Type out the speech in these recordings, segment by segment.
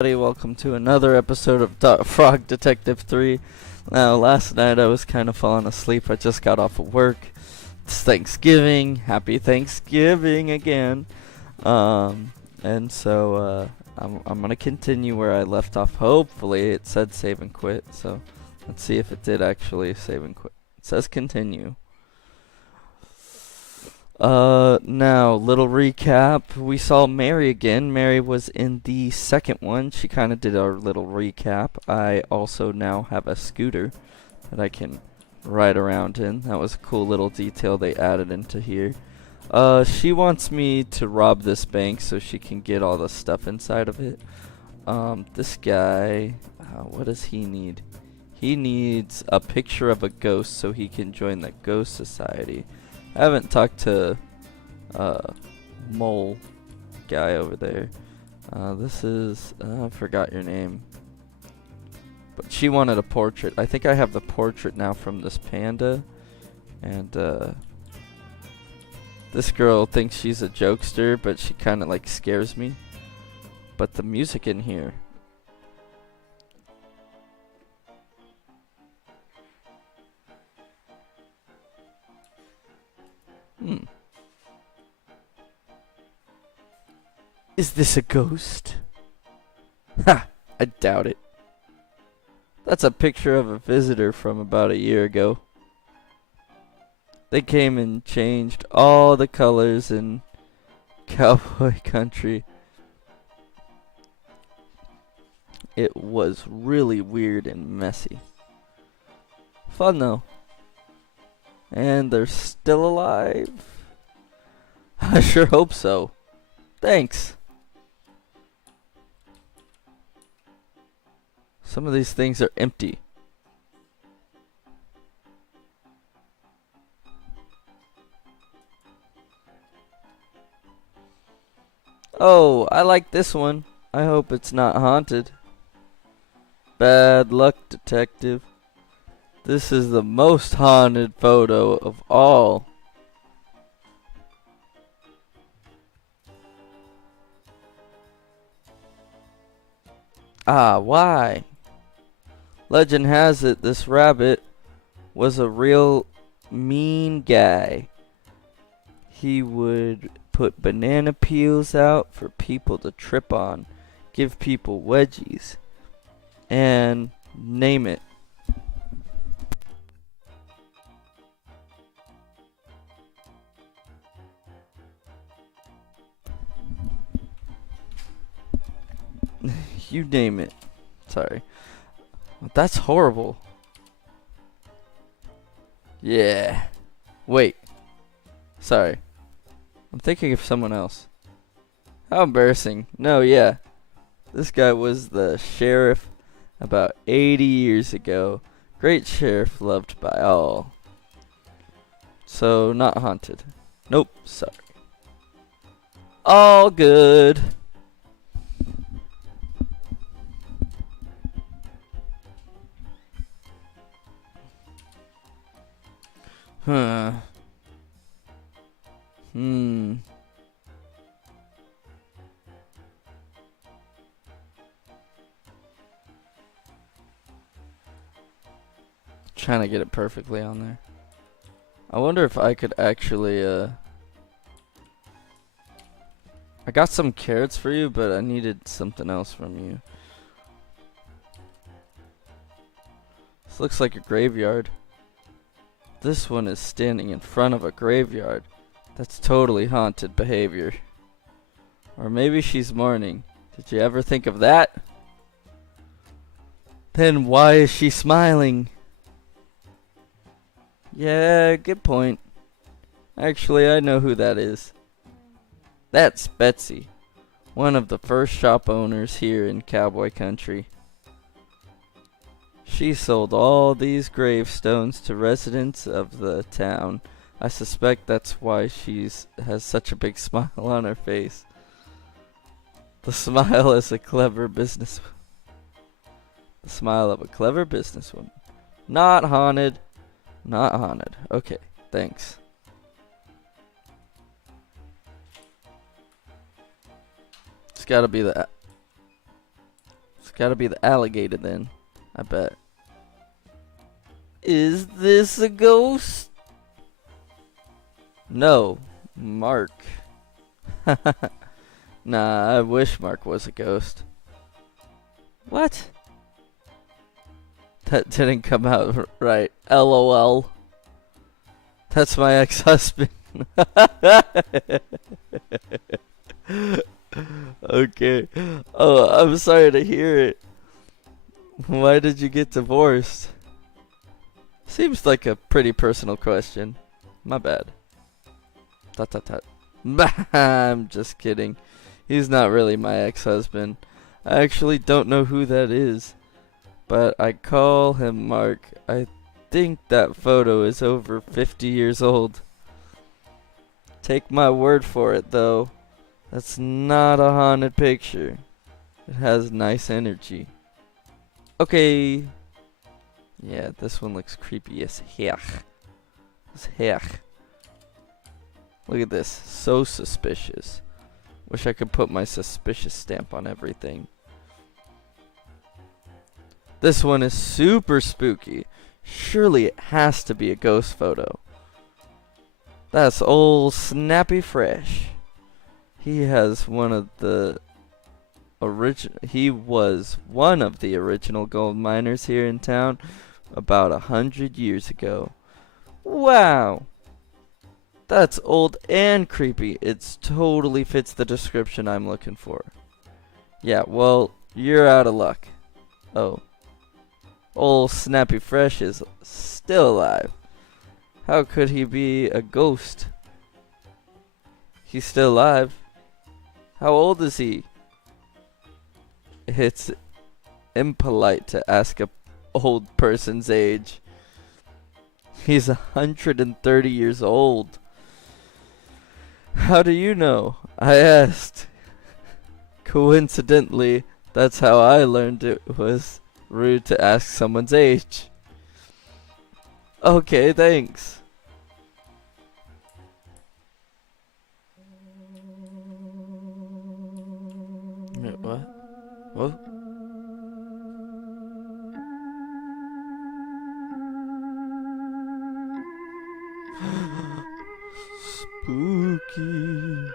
Welcome to another episode of Frog Detective 3. Now, last night I was kind of falling asleep. I just got off of work. It's Thanksgiving. Happy Thanksgiving again. And so I'm gonna continue where I left off. Hopefully it said save and quit. So let's see if it did actually save and quit. It says continue. Now, little recap. We saw Mary again. Mary was in the second one. She kind of did our little recap. I also now have a scooter that I can ride around in. That was a cool little detail they added into here. She wants me to rob this bank so she can get all the stuff inside of it. This guy, what does he need? He needs a picture of a ghost so he can join the ghost society. I haven't talked to mole guy over there. This is I forgot your name, but she wanted a portrait. I think I have the portrait now from this panda, and this girl thinks she's a jokester, but she kind of like scares me. But the music in here. Is this a ghost? Ha! I doubt it. That's a picture of a visitor from about a year ago. They came and changed all the colors in Cowboy country. It was really weird and messy. Fun though. And they're still alive. I sure hope so. Thanks. Some of these things are empty. Oh, I like this one. I hope it's not haunted. Bad luck, detective. This is the most haunted photo of all. Ah, why? Legend has it this rabbit was a real mean guy. He would put banana peels out for people to trip on, give people wedgies, and name it. You name it. Sorry. That's horrible. Yeah. Wait. Sorry. I'm thinking of someone else. How embarrassing. No, yeah. This guy was the sheriff about 80 years ago. Great sheriff, loved by all. So, not haunted. Nope, sorry. All good. Huh. Trying to get it perfectly on there. I wonder if I could actually, I got some carrots for you, but I needed something else from you. This looks like a graveyard. This one is standing in front of a graveyard. That's totally haunted behavior. Or maybe she's mourning. Did you ever think of that? Then why is she smiling? Yeah, good point. Actually, I know who that is. That's Betsy, one of the first shop owners here in Cowboy country. She sold all these gravestones to residents of the town. I suspect that's why has such a big smile on her face. The smile is a clever business. The smile of a clever businesswoman. Not haunted. Not haunted. Okay, thanks. It's gotta be that. It's gotta be the alligator then, I bet. Is this a ghost? No, Mark. Nah, I wish Mark was a ghost. What? That didn't come out right. LOL. That's my ex-husband. Okay. Oh, I'm sorry to hear it. Why did you get divorced? Seems like a pretty personal question. My bad. Tut tut tut. I'm just kidding. He's not really my ex-husband. I actually don't know who that is. But I call him Mark. I think that photo is over 50 years old. Take my word for it, though. That's not a haunted picture. It has nice energy. Okay. Yeah, this one looks creepy as heck. As heck. Look at this. So suspicious. Wish I could put my suspicious stamp on everything. This one is super spooky. Surely it has to be a ghost photo. That's old Snappy Fresh. He has one of the he was one of the original gold miners here in town about 100 years ago. Wow. That's old and creepy. It totally fits the description I'm looking for. Yeah, well, you're out of luck. Oh. Old Snappy Fresh is still alive. How could he be a ghost? He's still alive. How old is he? It's impolite to ask a old person's age. He's 130 years old. How do you know? I asked. Coincidentally, that's how I learned it was rude to ask someone's age. Okay, thanks. Wait, what? What? Spooky.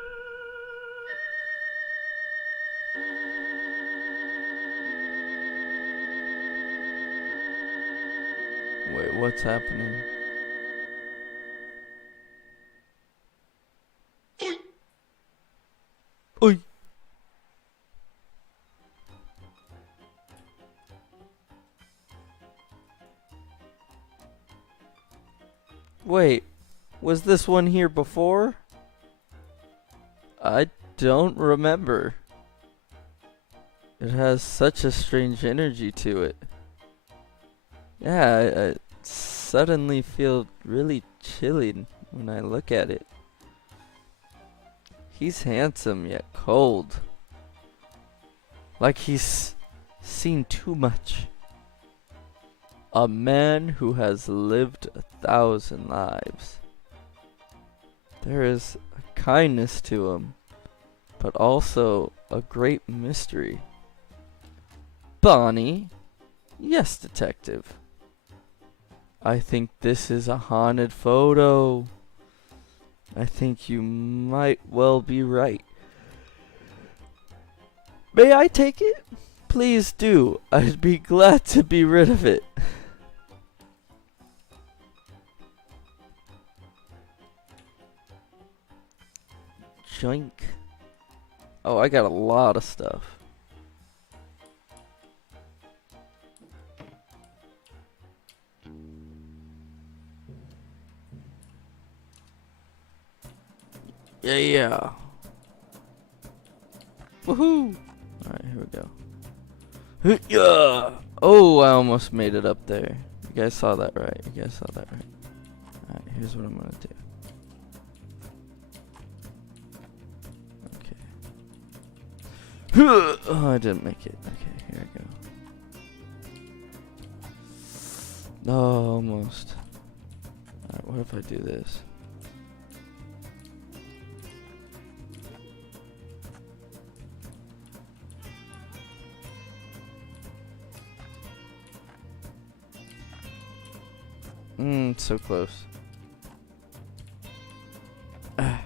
Wait, what's happening? Oi! Wait, was this one here before? I don't remember. It has such a strange energy to it. Yeah, I suddenly feel really chilly when I look at it. He's handsome yet cold. Like he's seen too much. A man who has lived 1,000 lives. There is a kindness to him, but also a great mystery. Bonnie? Yes, detective. I think this is a haunted photo. I think you might well be right. May I take it? Please do. I'd be glad to be rid of it. Joink. Oh, I got a lot of stuff. Yeah. Woohoo! Alright, here we go. Yeah! Oh, I almost made it up there. You guys saw that right? You guys saw that right? Alright, here's what I'm gonna do. Okay. Oh, I didn't make it. Okay, here I go. Oh, almost. Alright, what if I do this? So close. Ah.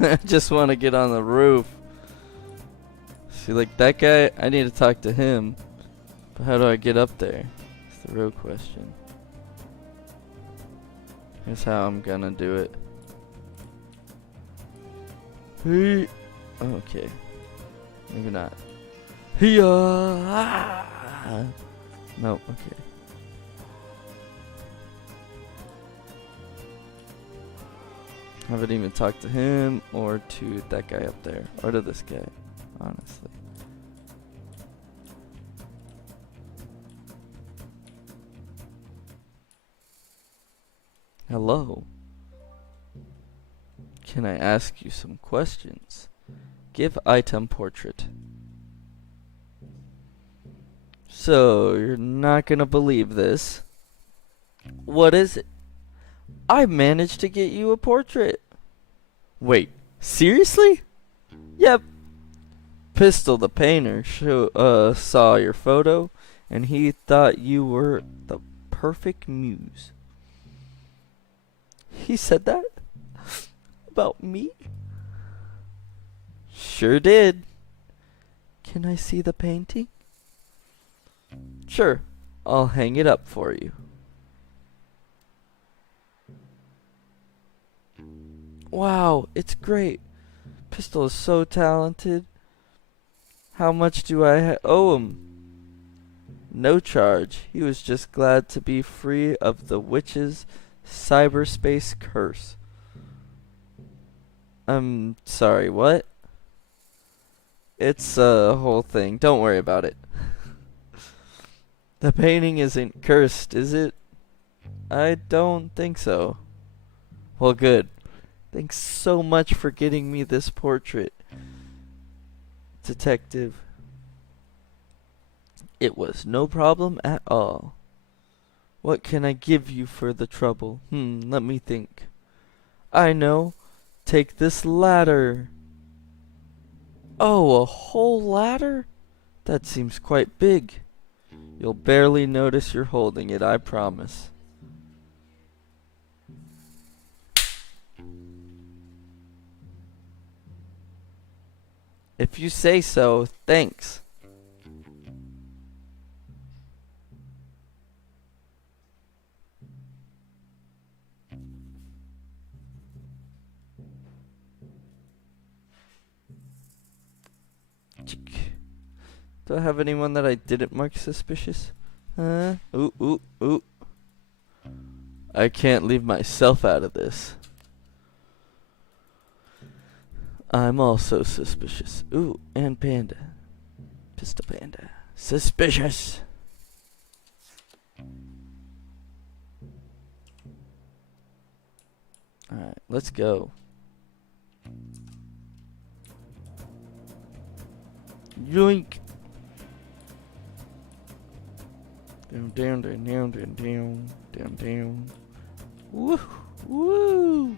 I just want to get on the roof. See, like that guy, I need to talk to him. But how do I get up there? That's the real question. Here's how I'm gonna do it. Hey. Okay. Maybe not. Hiya! Ah. No, okay. I haven't even talked to him or to that guy up there. Or to this guy, honestly. Hello. Can I ask you some questions? Give item portrait. So, you're not gonna believe this. What is it? I managed to get you a portrait. Wait, seriously? Yep. Pistol the painter saw your photo and he thought you were the perfect muse. He said that? About me? Sure did. Can I see the painting? Sure, I'll hang it up for you. Wow, it's great. Pistol is so talented. How much do I owe him? No charge. He was just glad to be free of the witch's cyberspace curse. I'm sorry, what? It's a whole thing. Don't worry about it. The painting isn't cursed, is it? I don't think so. Well, good. Thanks so much for getting me this portrait, Detective. It was no problem at all. What can I give you for the trouble? Let me think. I know. Take this ladder. Oh, a whole ladder? That seems quite big. You'll barely notice you're holding it, I promise. If you say so, thanks. Do I have anyone that I didn't mark suspicious? Ooh. I can't leave myself out of this. I'm also suspicious. Ooh, and Panda. Pistol Panda. Suspicious! Alright, let's go. Yoink! Down. Woo! Woo!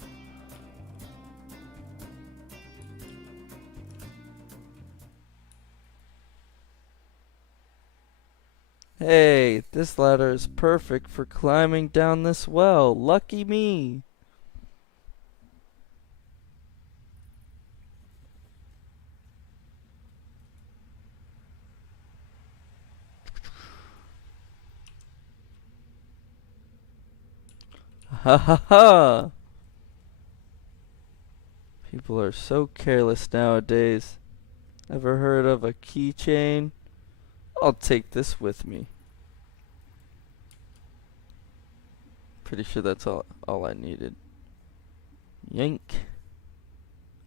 Hey, this ladder is perfect for climbing down this well. Lucky me. Ha ha ha! People are so careless nowadays. Ever heard of a keychain? I'll take this with me. Pretty sure that's all I needed. Yank.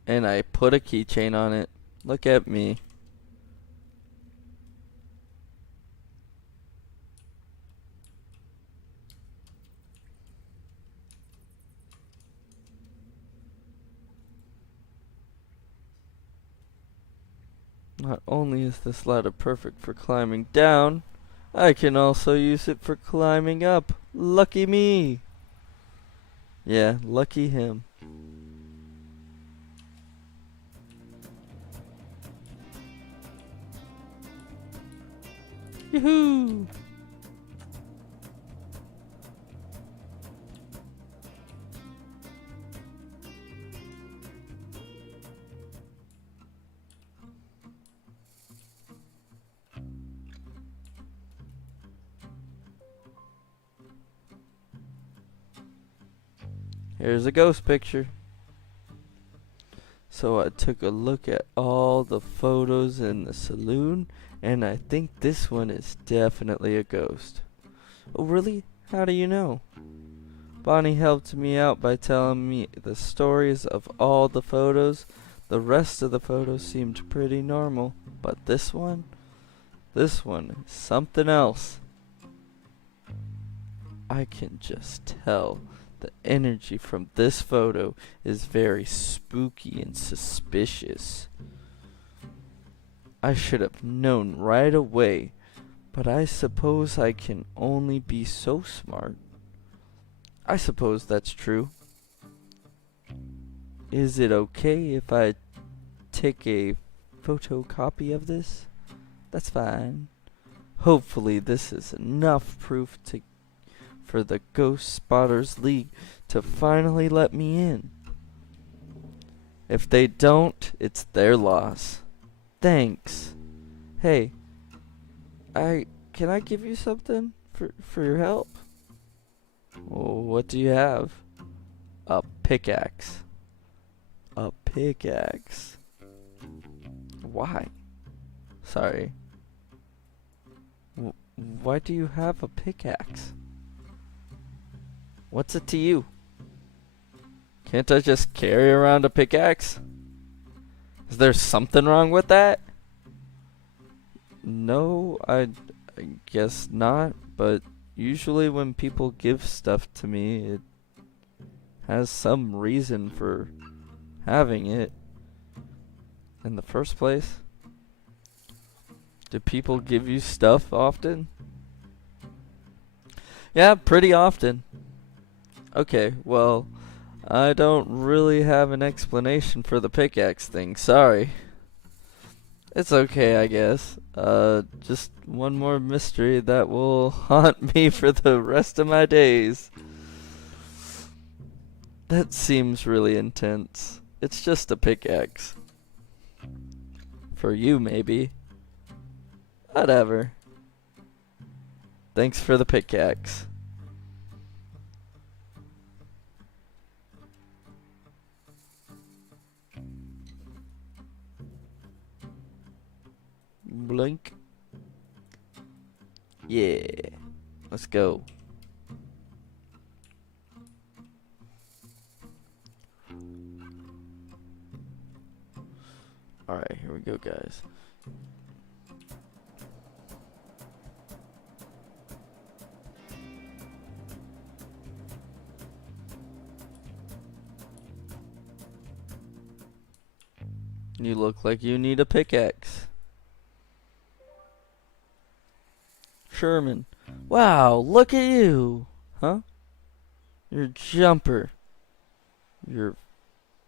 And I put a keychain on it. Look at me. Not only is this ladder perfect for climbing down, I can also use it for climbing up. Lucky me! Yeah, lucky him. Yoo-hoo! Here's a ghost picture. So I took a look at all the photos in the saloon, and I think this one is definitely a ghost. Oh, really? How do you know? Bonnie helped me out by telling me the stories of all the photos. The rest of the photos seemed pretty normal, but this one is something else. I can just tell the energy from this photo is very spooky and suspicious. I should have known right away, but I suppose I can only be so smart. I suppose that's true. Is it okay if I take a photocopy of this? That's fine. Hopefully this is enough proof for the Ghost Spotters League to finally let me in. If they don't, it's their loss. Thanks. Hey, can I give you something for your help? Oh, what do you have? A pickaxe. A pickaxe. Why? Sorry. Why do you have a pickaxe? What's it to you? Can't I just carry around a pickaxe? Is there something wrong with that? No, I guess not, but usually when people give stuff to me, it has some reason for having it in the first place. Do people give you stuff often? Yeah, pretty often. Okay, well, I don't really have an explanation for the pickaxe thing, sorry. It's okay, I guess. Just one more mystery that will haunt me for the rest of my days. That seems really intense. It's just a pickaxe. For you, maybe. Whatever. Thanks for the pickaxe. Blink. Yeah. Let's go. Alright, here we go, guys. You look like you need a pickaxe. Sherman. Wow, look at you. Huh? Your jumper. Your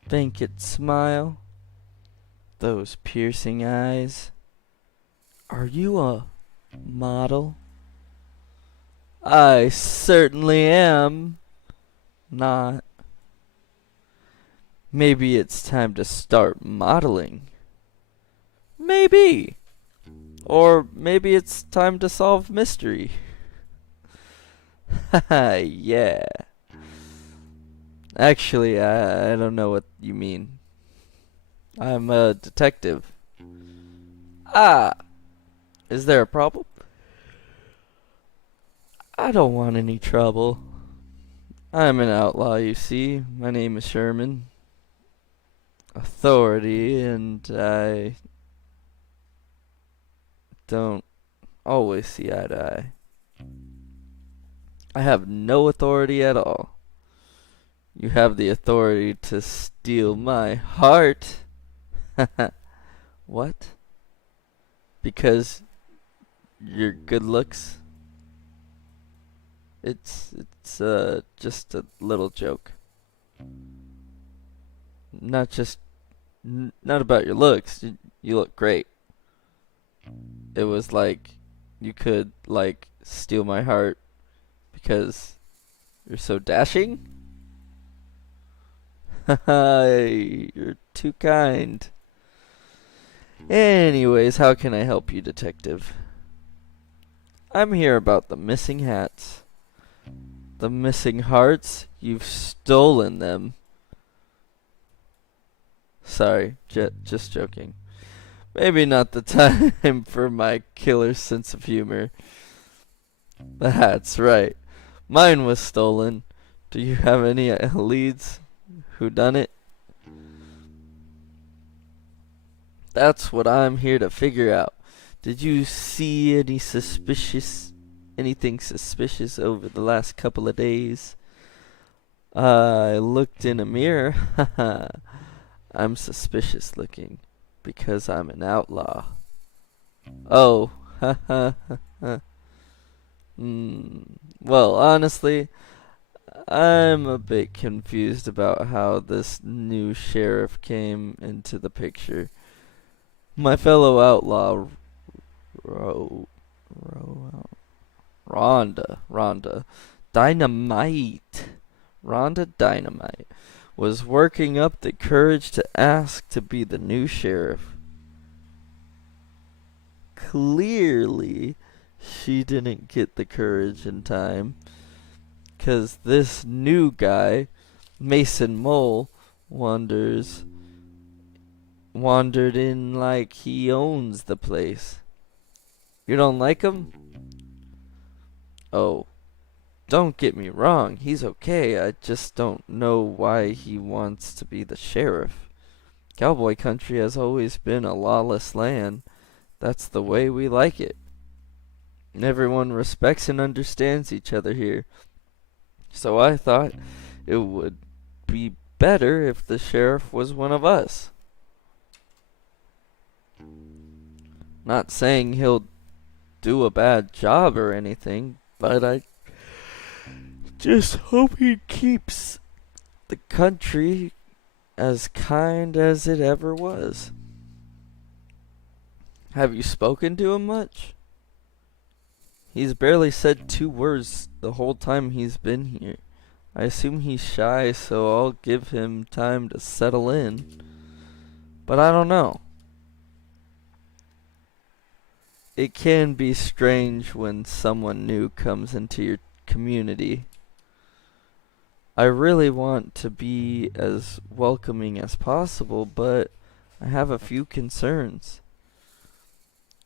vacant smile. Those piercing eyes. Are you a model? I certainly am. Not. Maybe it's time to start modeling. Maybe. Or maybe it's time to solve mystery. Haha, yeah. Actually, I don't know what you mean. I'm a detective. Ah, is there a problem? I don't want any trouble. I'm an outlaw, you see. My name is Sherman. Authority, and I don't always see eye to eye. I have no authority at all. You have the authority to steal my heart. What? Because your good looks? It's just a little joke. Not about your looks. You look great. It was like You could, like, steal my heart because you're so dashing? You're too kind. Anyways, how can I help you, detective? I'm here about the missing hats. The missing hearts? You've stolen them. Sorry, just joking. Maybe not the time for my killer sense of humor. That's right. Mine was stolen. Do you have any leads? Who done it? That's what I'm here to figure out. Did you see anything suspicious over the last couple of days? I looked in a mirror. Haha. I'm suspicious looking because I'm an outlaw. Oh, haha. Well, honestly, I'm a bit confused about how this new sheriff came into the picture. My fellow outlaw, Ro, Rhonda, Dynamite, Rhonda Dynamite, was working up the courage to ask to be the new sheriff. Clearly, she didn't get the courage in time, 'cause this new guy, Mason Mole, wandered in like he owns the place. You don't like him? Oh, don't get me wrong, he's okay. I just don't know why he wants to be the sheriff. Cowboy country has always been a lawless land. That's the way we like it. Everyone respects and understands each other here. So I thought it would be better if the sheriff was one of us. Not saying he'll do a bad job or anything, but I just hope he keeps the country as kind as it ever was. Have you spoken to him much? He's barely said 2 words the whole time he's been here. I assume he's shy, so I'll give him time to settle in. But I don't know. It can be strange when someone new comes into your community. I really want to be as welcoming as possible, but I have a few concerns.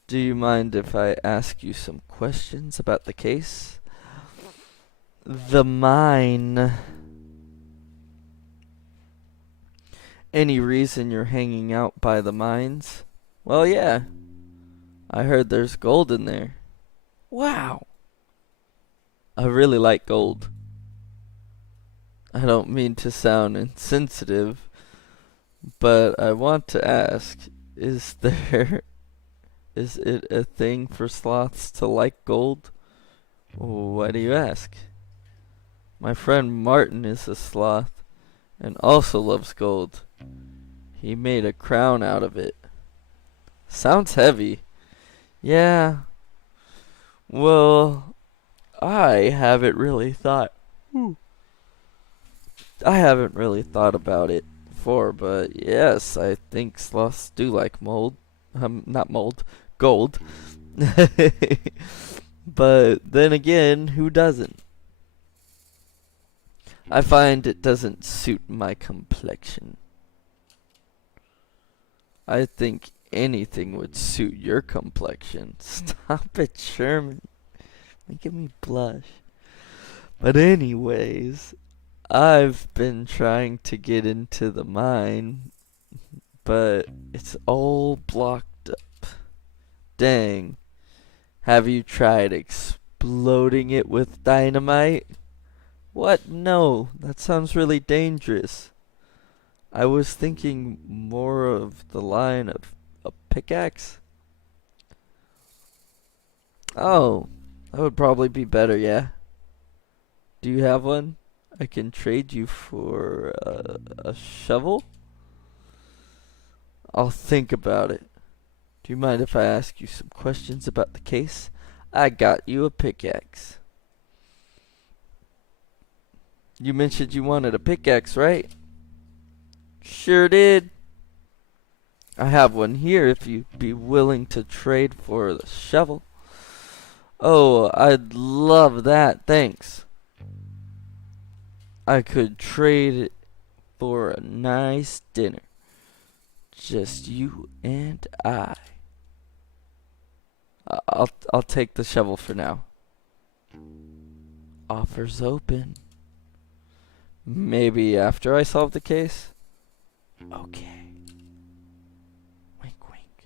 Do you mind if I ask you some questions about the case? The mine. Any reason you're hanging out by the mines? Well, yeah. I heard there's gold in there. Wow. I really like gold. I don't mean to sound insensitive, but I want to ask, is it a thing for sloths to like gold? Why do you ask? My friend Martin is a sloth and also loves gold. He made a crown out of it. Sounds heavy. Yeah. Well, I haven't really thought about it before, but yes, I think sloths do like mold. Not mold, gold. But then again, who doesn't? I find it doesn't suit my complexion. I think anything would suit your complexion. Stop it, Sherman. Making me blush. But anyways, I've been trying to get into the mine, but it's all blocked up. Dang. Have you tried exploding it with dynamite? What? No, that sounds really dangerous. I was thinking more of the line of a pickaxe. Oh, that would probably be better, yeah. Do you have one? I can trade you for a shovel? I'll think about it. Do you mind if I ask you some questions about the case? I got you a pickaxe. You mentioned you wanted a pickaxe, right? Sure did. I have one here if you'd be willing to trade for the shovel. Oh, I'd love that, thanks. I could trade it for a nice dinner. Just you and I. I'll take the shovel for now. Offers open. Maybe after I solve the case? Okay. Wink, wink.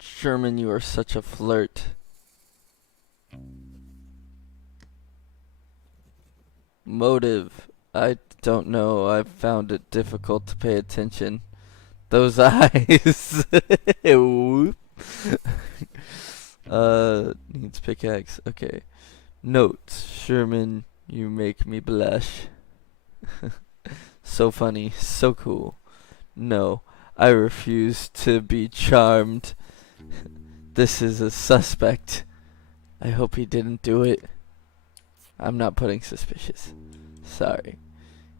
Sherman, you are such a flirt. Motive. I don't know. I've found it difficult to pay attention. Those eyes. Whoop. Needs pickaxe. Okay. Notes. Sherman, you make me blush. So funny. So cool. No, I refuse to be charmed. This is a suspect. I hope he didn't do it. I'm not putting suspicious. Sorry.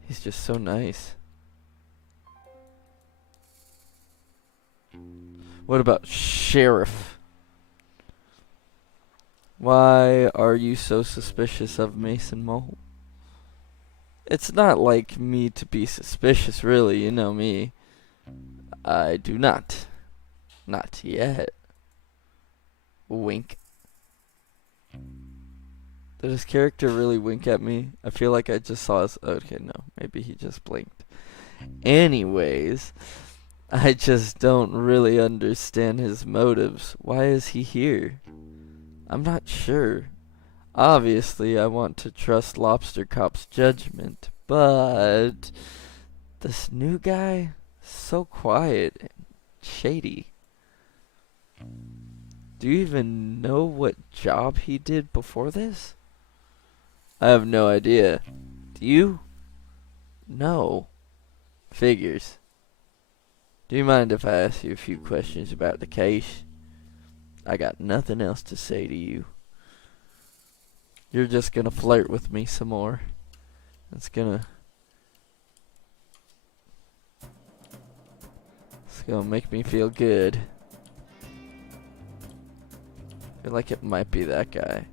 He's just so nice. What about Sheriff? Why are you so suspicious of Mason Mole? It's not like me to be suspicious, really. You know me. I do not. Not yet. Wink. Did his character really wink at me? I feel like I just saw his... Okay, no. Maybe he just blinked. Anyways, I just don't really understand his motives. Why is he here? I'm not sure. Obviously, I want to trust Lobster Cop's judgment, but... this new guy? So quiet and shady. Do you even know what job he did before this? I have no idea. Do you? No. Figures. Do you mind if I ask you a few questions about the case? I got nothing else to say to you. You're just gonna flirt with me some more. It's gonna make me feel good. I feel like it might be that guy.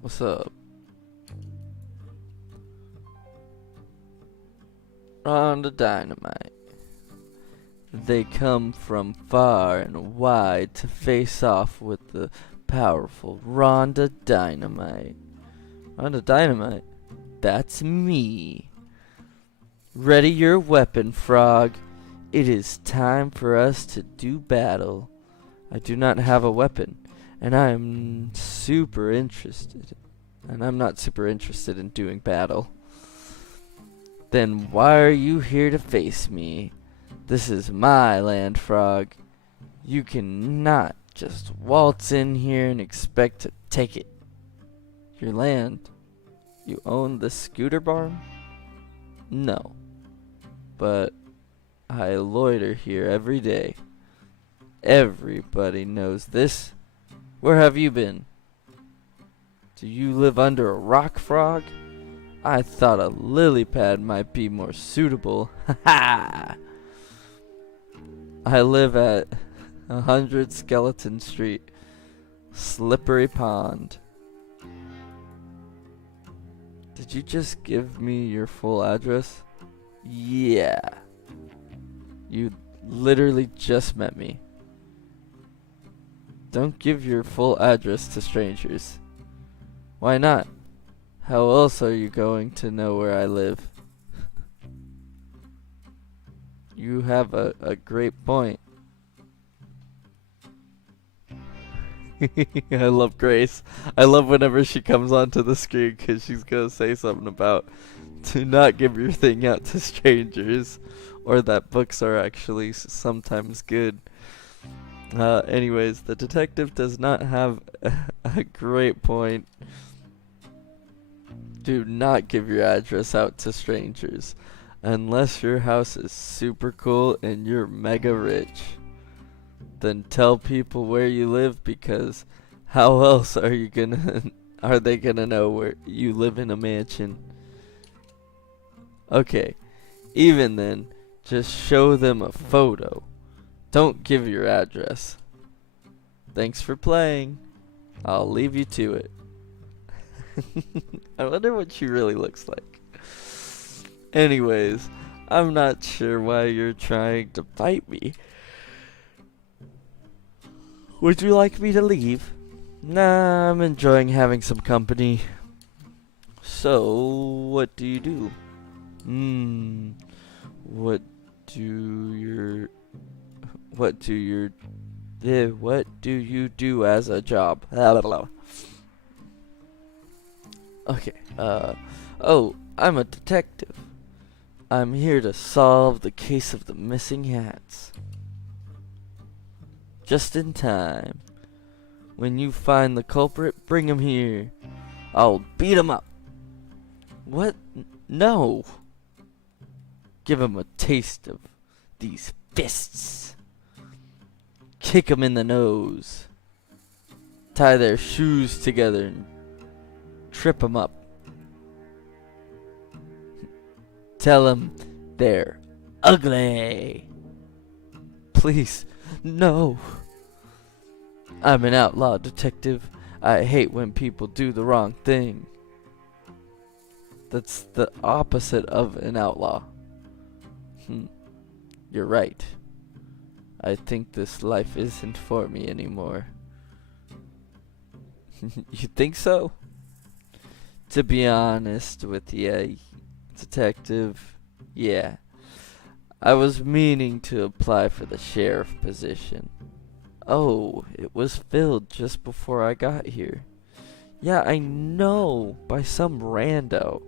What's up? Rhonda Dynamite. They come from far and wide to face off with the powerful Rhonda Dynamite. Rhonda Dynamite? That's me. Ready your weapon, Frog. It is time for us to do battle. I do not have a weapon, and I'm super interested. And I'm not super interested in doing battle. Then why are you here to face me? This is my land, Frog. You cannot just waltz in here and expect to take it. Your land? You own the scooter barn? No. But I loiter here every day. Everybody knows this. Where have you been? Do you live under a rock, Frog? I thought a lily pad might be more suitable. Ha ha! I live at 100 Skeleton Street, Slippery Pond. Did you just give me your full address? Yeah. You literally just met me. Don't give your full address to strangers. Why not? How else are you going to know where I live? You have a great point. I love Grace. I love whenever she comes onto the screen because she's going to say something about to not give your thing out to strangers, or that books are actually sometimes good. Anyways, the detective does not have a great point. Do not give your address out to strangers unless your house is super cool and you're mega rich. Then tell people where you live, because how else are you gonna are they gonna know where you live in a mansion? Okay, even then, just show them a photo. Don't give your address. Thanks for playing. I'll leave you to it. I wonder what she really looks like. Anyways, I'm not sure why you're trying to fight me. Would you like me to leave? Nah, I'm enjoying having some company. So, what do you do? What do your what do your what do you do as a job? Okay. Oh, I'm a detective. I'm here to solve the case of the missing hats. Just in time. When you find the culprit, bring him here. I'll beat him up. What? No. Give him a taste of these fists. Kick him in the nose. Tie their shoes together and trip him up. Tell him they're ugly. Please, no. I'm an outlaw detective. I hate when people do the wrong thing. That's the opposite of an outlaw. You're right. I think this life isn't for me anymore. You think so? To be honest with you, detective, yeah. I was meaning to apply for the sheriff position. Oh, it was filled just before I got here. Yeah, I know, by some rando.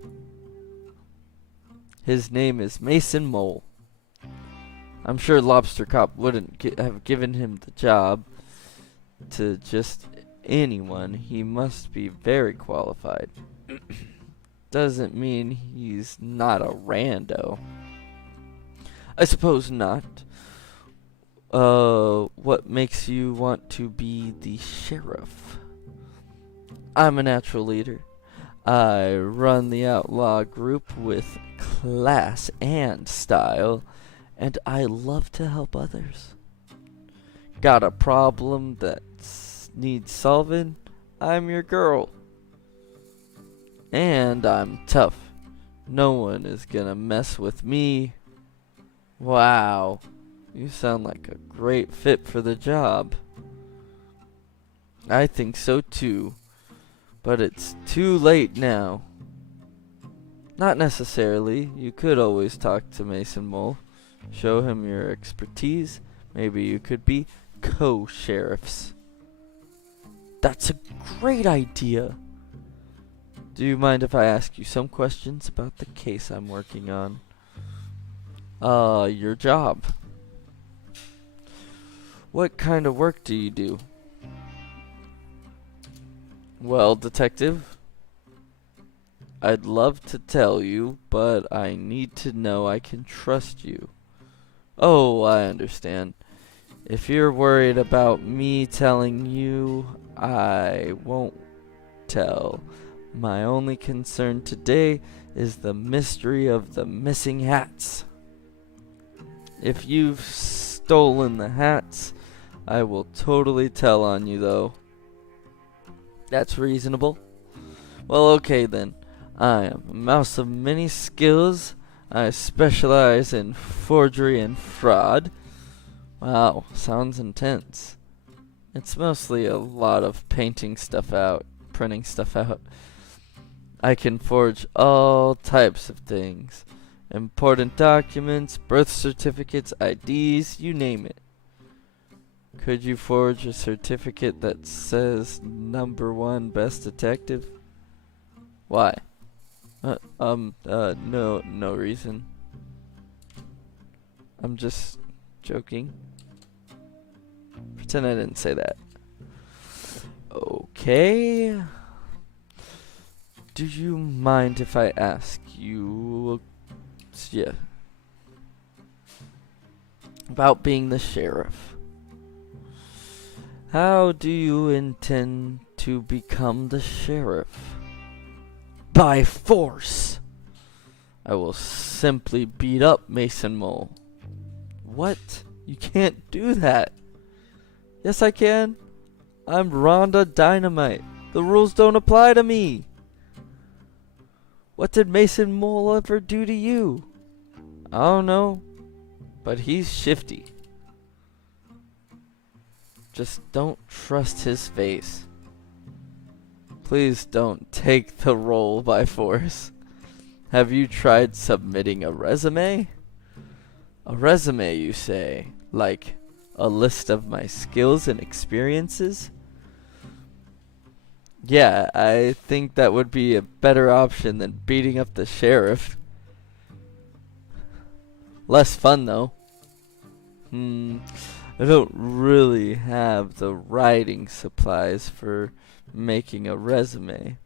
His name is Mason Mole. I'm sure Lobster Cop wouldn't have given him the job to just anyone. He must be very qualified. Doesn't mean he's not a rando. I suppose not. What makes you want to be the sheriff? I'm a natural leader. I run the outlaw group with class and style, and I love to help others. Got a problem that needs solving? I'm your girl. And I'm tough. No one is gonna mess with me. Wow, you sound like a great fit for the job. I think so too, but it's too late now. Not necessarily. You could always talk to Mason Mole. Show him your expertise. Maybe you could be co-sheriffs. That's a great idea. Do you mind if I ask you some questions about the case I'm working on? Your job. What kind of work do you do? Well, detective, I'd love to tell you, but I need to know I can trust you. Oh, I understand. If you're worried about me telling you, I won't tell. My only concern today is the mystery of the missing hats. If you've stolen the hats, I will totally tell on you, though. That's reasonable. Well, okay then. I am a mouse of many skills. I specialize in forgery and fraud. Wow, sounds intense. It's mostly a lot of painting stuff out, printing stuff out. I can forge all types of things. Important documents, birth certificates, IDs, you name it. Could you forge a certificate that says #1 best detective? Why? No reason. I'm just joking. Pretend I didn't say that. Okay. Do you mind if I ask you... Yeah. About being the sheriff. How do you intend to become the sheriff? By force! I will simply beat up Mason Mole. What? You can't do that. Yes, I can. I'm Rhonda Dynamite. The rules don't apply to me. What did Mason Mole ever do to you? I don't know. But he's shifty. Just don't trust his face. Please don't take the role by force. Have you tried submitting a resume? A resume, you say? Like a list of my skills and experiences? Yeah, I think that would be a better option than beating up the sheriff. Less fun, though. I don't really have the writing supplies for making a resume.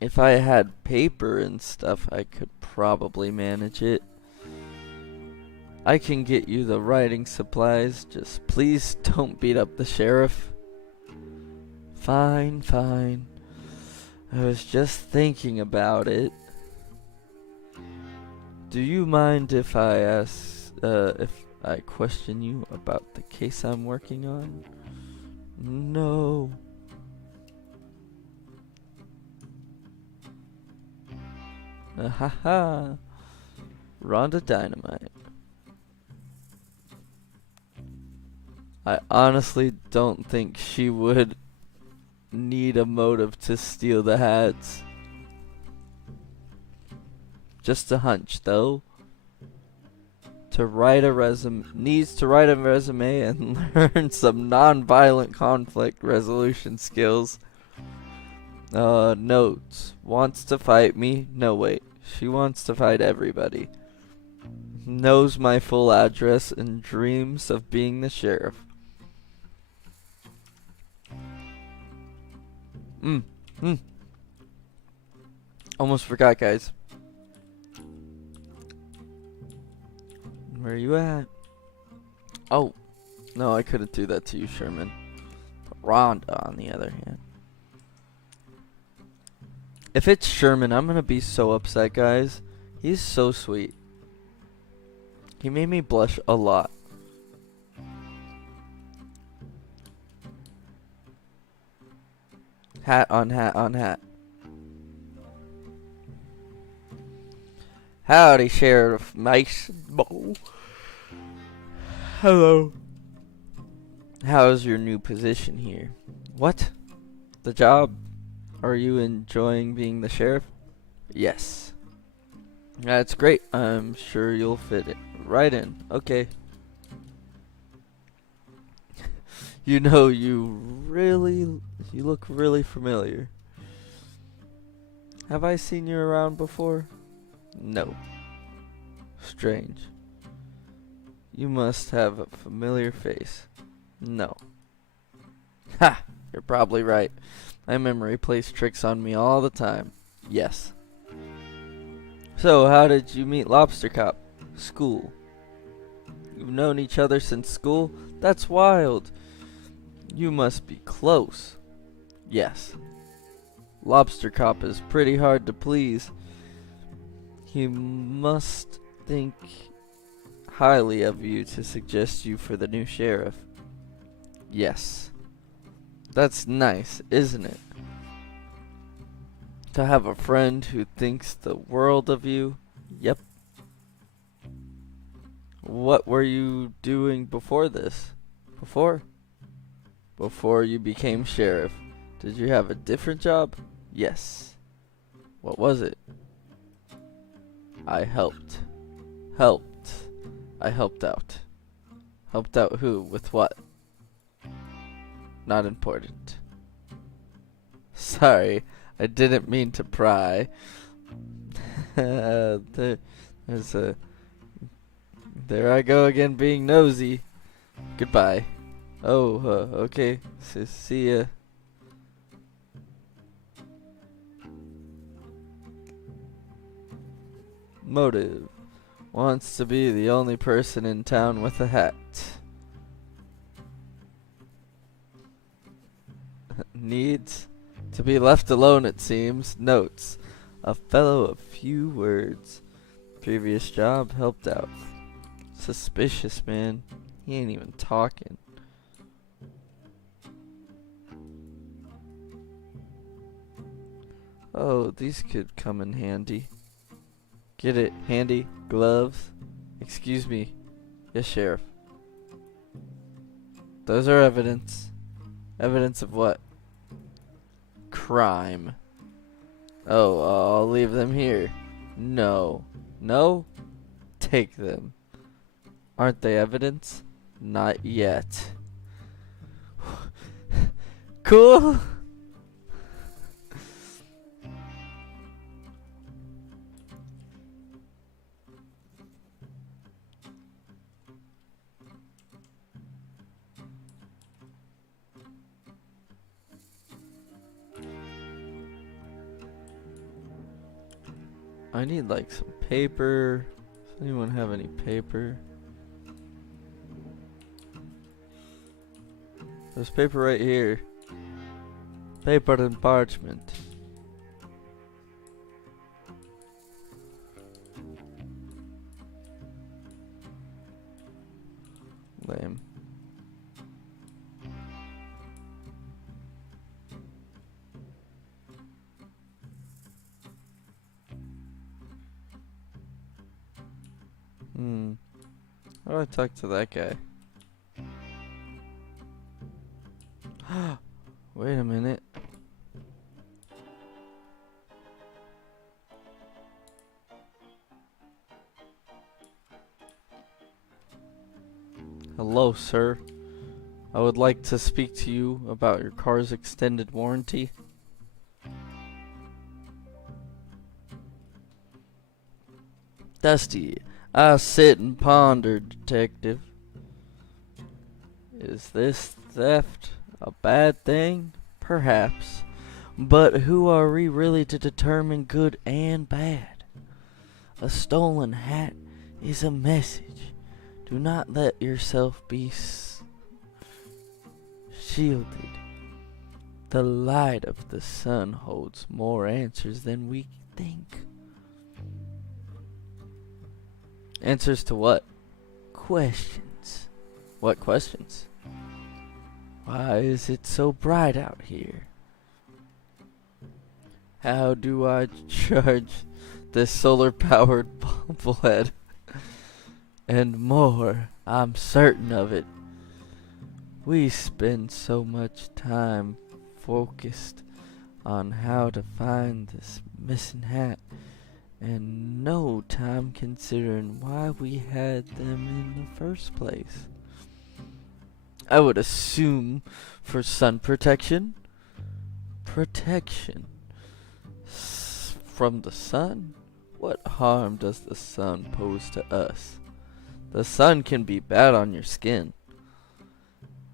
If I had paper and stuff, I could probably manage it. I can get you the writing supplies, just please don't beat up the sheriff. Fine, fine. I was just thinking about it. Do you mind if I if I question you about the case I'm working on? No. Ahaha. Rhonda Dynamite. I honestly don't think she would need a motive to steal the hats. Just a hunch, though. Needs to write a resume and learn some non-violent conflict resolution skills. Notes. Wants to fight me? No, wait. She wants to fight everybody. Knows my full address and dreams of being the sheriff. Almost forgot, guys. Where are you at? Oh, no, I couldn't do that to you, Sherman. But Rhonda, on the other hand. If it's Sherman, I'm gonna be so upset, guys. He's so sweet. He made me blush a lot. Hat on hat on hat. Howdy, Sheriff Mason. Hello. How's your new position here? What? The job? Are you enjoying being the sheriff? Yes. That's great. I'm sure you'll fit it right in. Okay. You know, you look really familiar. Have I seen you around before? No. Strange. You must have a familiar face. No. Ha! You're probably right. My memory plays tricks on me all the time. Yes. So, how did you meet Lobster Cop? School. You've known each other since school? That's wild. You must be close. Yes. Lobster Cop is pretty hard to please. He must think highly of you to suggest you for the new sheriff. Yes. That's nice, isn't it? To have a friend who thinks the world of you. Yep. What were you doing before this? Before you became sheriff. Did you have a different job? Yes. What was it? I helped. I helped out. Helped out who? With what? Not important. Sorry, I didn't mean to pry. There I go again being nosy. Goodbye. Oh, okay. See ya. Motive. Wants to be the only person in town with a hat. Needs to be left alone, it seems. Notes. A fellow of few words. Previous job helped out. Suspicious, man. He ain't even talking. Oh, these could come in handy. Get it? Handy? Gloves? Excuse me. Yes, Sheriff. Those are evidence. Evidence of what? Crime. Oh, I'll leave them here. No. No? Take them. Aren't they evidence? Not yet. Cool? I need like some paper. Does anyone have any paper? There's paper right here. Paper and parchment. Lame. How do I talk to that guy? Wait a minute. Hello, sir. I would like to speak to you about your car's extended warranty. Dusty, I sit and ponder, detective. Is this theft a bad thing? Perhaps. But who are we really to determine good and bad? A stolen hat is a message. Do not let yourself be shielded. The light of the sun holds more answers than we think. Answers to what? Questions. What questions? Why is it so bright out here? How do I charge this solar-powered bobblehead? And more, I'm certain of it. We spend so much time focused on how to find this missing hat, and no time considering why we had them in the first place. I would assume for sun protection. Protection from the sun? What harm does the sun pose to us? The sun can be bad on your skin.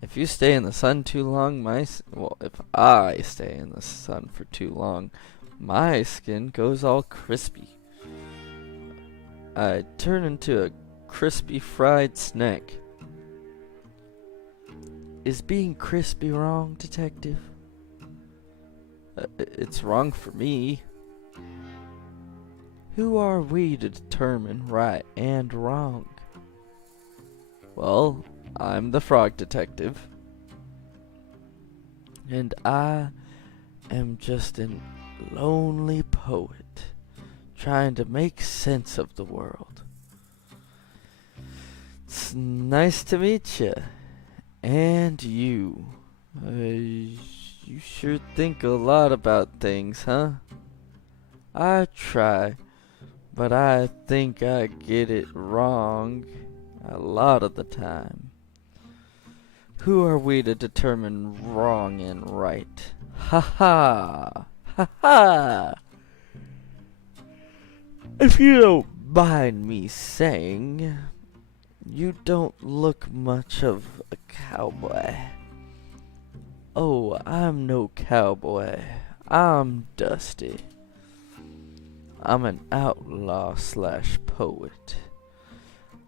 If you stay in the sun too long, if I stay in the sun for too long, my skin goes all crispy. I turn into a crispy fried snack. Is being crispy wrong, detective? It's wrong for me. Who are we to determine right and wrong? Well, I'm the frog detective. And I am just a lonely poet trying to make sense of the world. It's nice to meet you. And you. You sure think a lot about things, huh? I try, but I think I get it wrong a lot of the time. Who are we to determine wrong and right? Ha ha! Ha ha! If you don't mind me saying, You don't look much of a cowboy. Oh, I'm no cowboy. I'm Dusty. I'm an outlaw slash poet.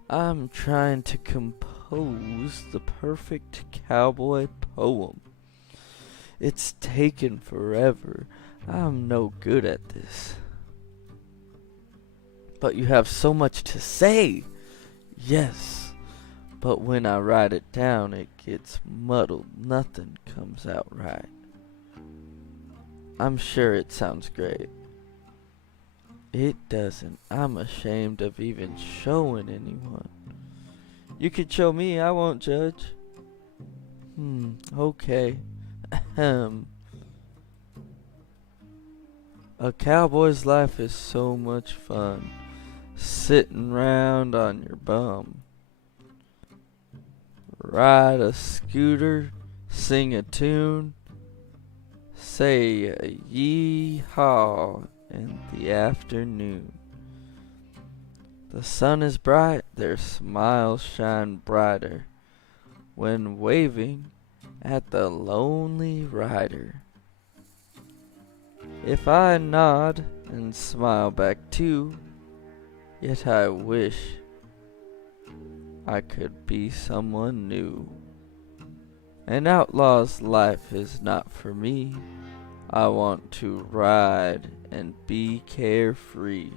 I'm trying to compose the perfect cowboy poem. It's taken forever. I'm no good at this. But you have so much to say. Yes, but when I write it down, it gets muddled. Nothing comes out right. I'm sure it sounds great. It doesn't. I'm ashamed of even showing anyone. You can show me, I won't judge. Okay. Ahem. A cowboy's life is so much fun. Sitting round on your bum. Ride a scooter, sing a tune, say a yee-haw in the afternoon. The sun is bright, their smiles shine brighter when waving at the lonely rider. If I nod and smile back too, yet I wish I could be someone new. An outlaw's life is not for me. I want to ride and be carefree.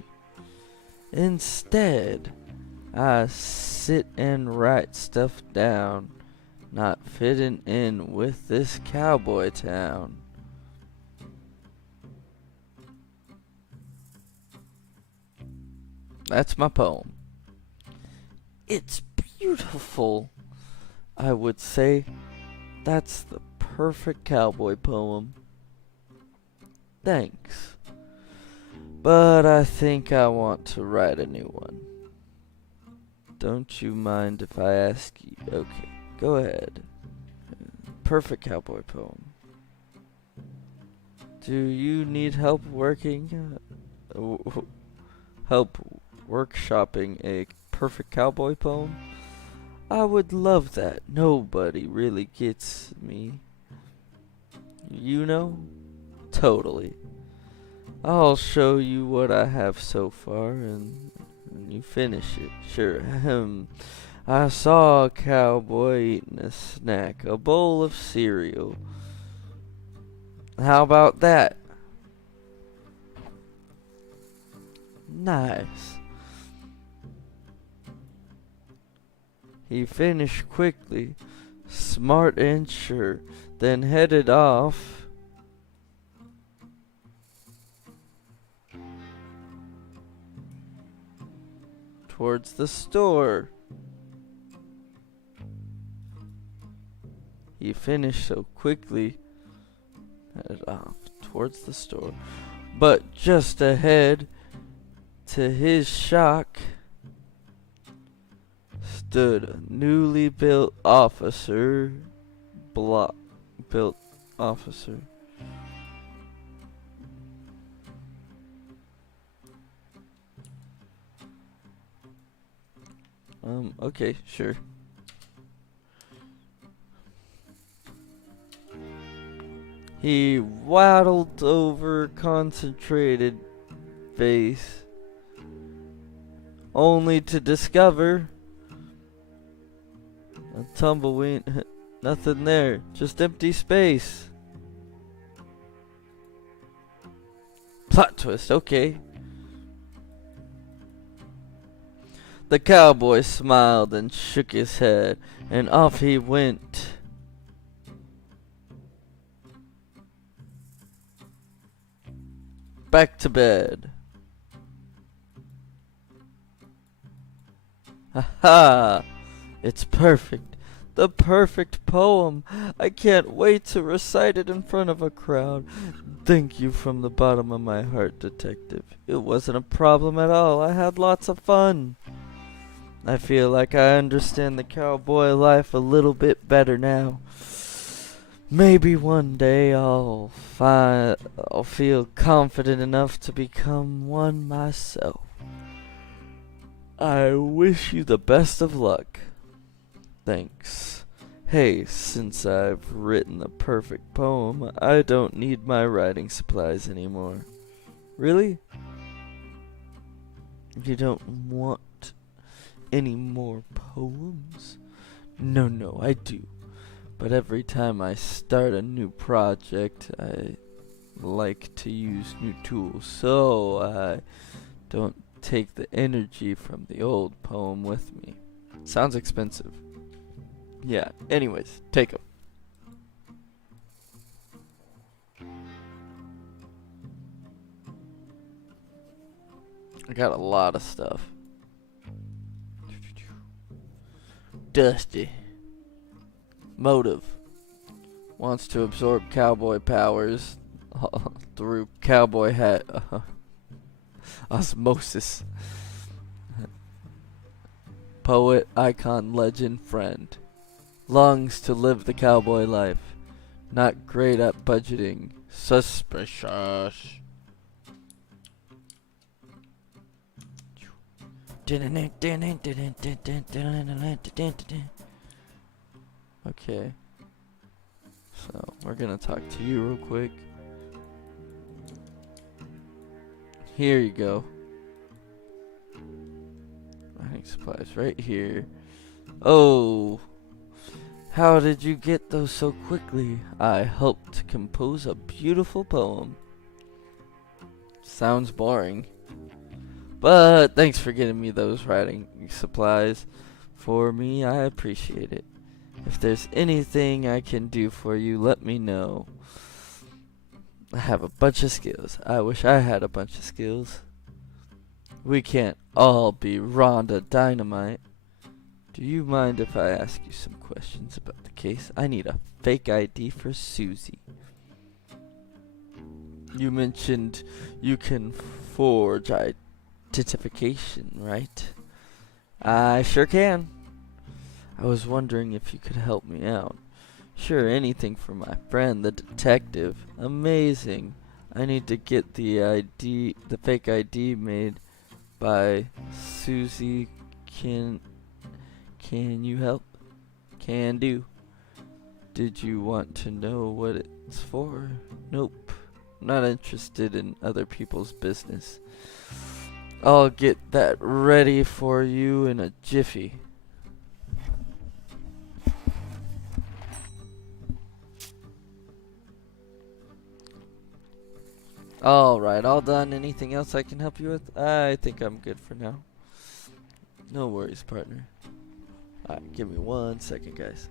Instead, I sit and write stuff down, not fitting in with this cowboy town. That's my poem. It's beautiful. I would say that's the perfect cowboy poem. Thanks. But I think I want to write a new one. Don't you mind if I ask you? Okay, go ahead. Perfect cowboy poem. Do you need help help workshopping a perfect cowboy poem? I would love that. Nobody really gets me. You know? Totally. I'll show you what I have so far and you finish it. Sure. I saw a cowboy eating a snack, a bowl of cereal. How about that? Nice. He finished quickly, smart and sure, then headed off towards the store. He finished so quickly, headed off towards the store. But just ahead, to his shock, stood a newly built officer. Built officer. Okay, sure. He waddled over concentrated face, only to discover a tumbleweed. Nothing there, just empty space. Plot twist, okay. The cowboy smiled and shook his head, and off he went. Back to bed. Ha! It's perfect. The perfect poem. I can't wait to recite it in front of a crowd. Thank you from the bottom of my heart, detective. It wasn't a problem at all. I had lots of fun. I feel like I understand the cowboy life a little bit better now. Maybe one day I'll feel confident enough to become one myself. I wish you the best of luck. Thanks. Hey, since I've written the perfect poem, I don't need my writing supplies anymore. Really? You don't want any more poems? No, I do. But every time I start a new project, I like to use new tools, so I don't take the energy from the old poem with me. Sounds expensive. Yeah, anyways, take 'em. I got a lot of stuff. Dusty. Motive. Wants to absorb cowboy powers through cowboy hat osmosis. Poet, icon, legend, friend. Longs to live the cowboy life. Not great at budgeting. Suspicious. Okay. So, we're gonna talk to you real quick. Here you go. Writing supplies right here. Oh, how did you get those so quickly? I helped compose a beautiful poem. Sounds boring. But thanks for getting me those writing supplies. For me, I appreciate it. If there's anything I can do for you, let me know. I have a bunch of skills. I wish I had a bunch of skills. We can't all be Rhonda Dynamite. Do you mind if I ask you some questions about the case? I need a fake ID for Susie. You mentioned you can forge identification, right? I sure can. I was wondering if you could help me out. Sure, anything for my friend, the detective. Amazing. I need to get the fake ID made by Susie. Can you help? Can do. Did you want to know what it's for? Nope. Not interested in other people's business. I'll get that ready for you in a jiffy. Alright, all done. Anything else I can help you with? I think I'm good for now. No worries, partner. Alright, give me 1 second, guys.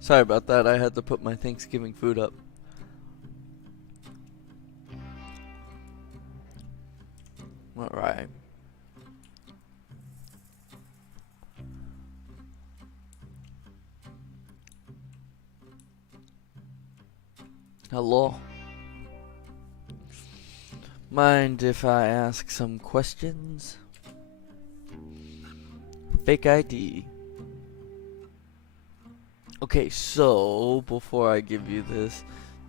Sorry about that. I had to put my Thanksgiving food up. Alright. Hello. Mind if I ask some questions? Fake ID. Okay, so before I give you this,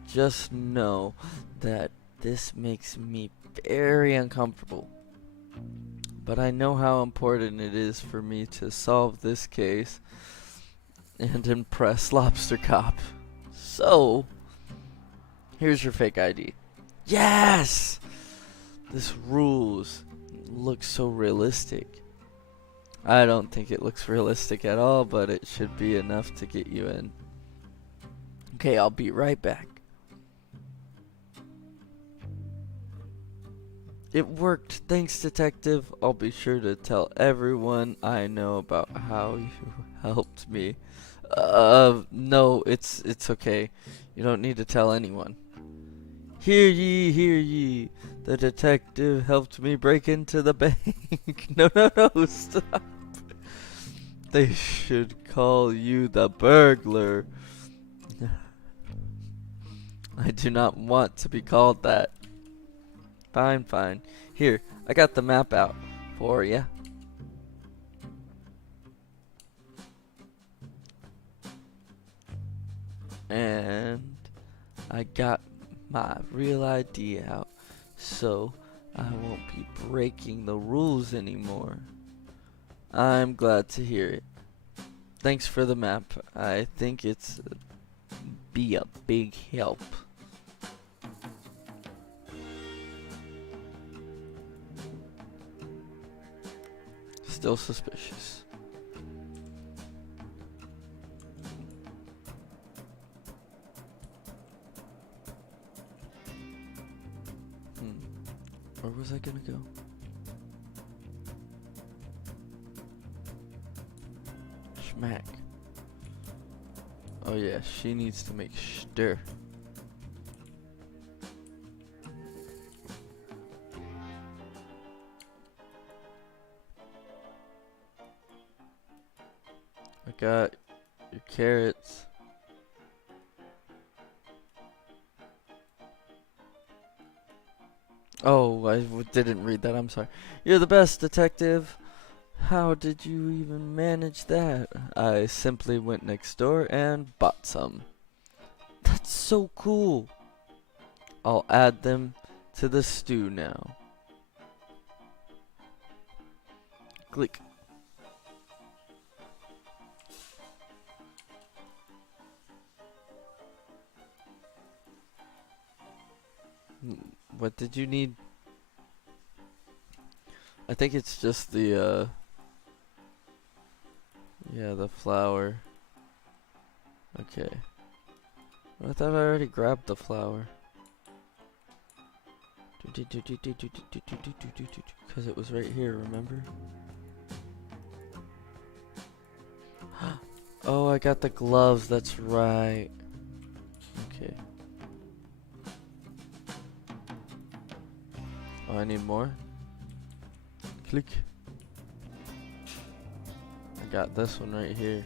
just know that this makes me very uncomfortable. But I know how important it is for me to solve this case and impress Lobster Cop. So, Here's your fake ID. Yes! This rules. Looks so realistic. I don't think it looks realistic at all, but it should be enough to get you in. Okay, I'll be right back. It worked. Thanks, detective. I'll be sure to tell everyone I know about how you helped me. No, it's okay. You don't need to tell anyone. Hear ye, hear ye. The detective helped me break into the bank. No, stop. They should call you the burglar. I do not want to be called that. Fine. Here, I got the map out for ya. And I got my real ID out, so I won't be breaking the rules anymore. I'm glad to hear it. Thanks for the map. I think it's be a big help. Still suspicious. Where was I gonna go? Schmack. Oh yeah, she needs to make stir. I got your carrots. Oh, I didn't read that. I'm sorry. You're the best, detective. How did you even manage that? I simply went next door and bought some. That's so cool. I'll add them to the stew now. Click. What did you need? I think it's just the yeah, the flour. Okay. I thought I already grabbed the flour. Because it was right here, remember? Oh, I got the gloves, that's right. Okay. Oh, I need more? Click. I got this one right here.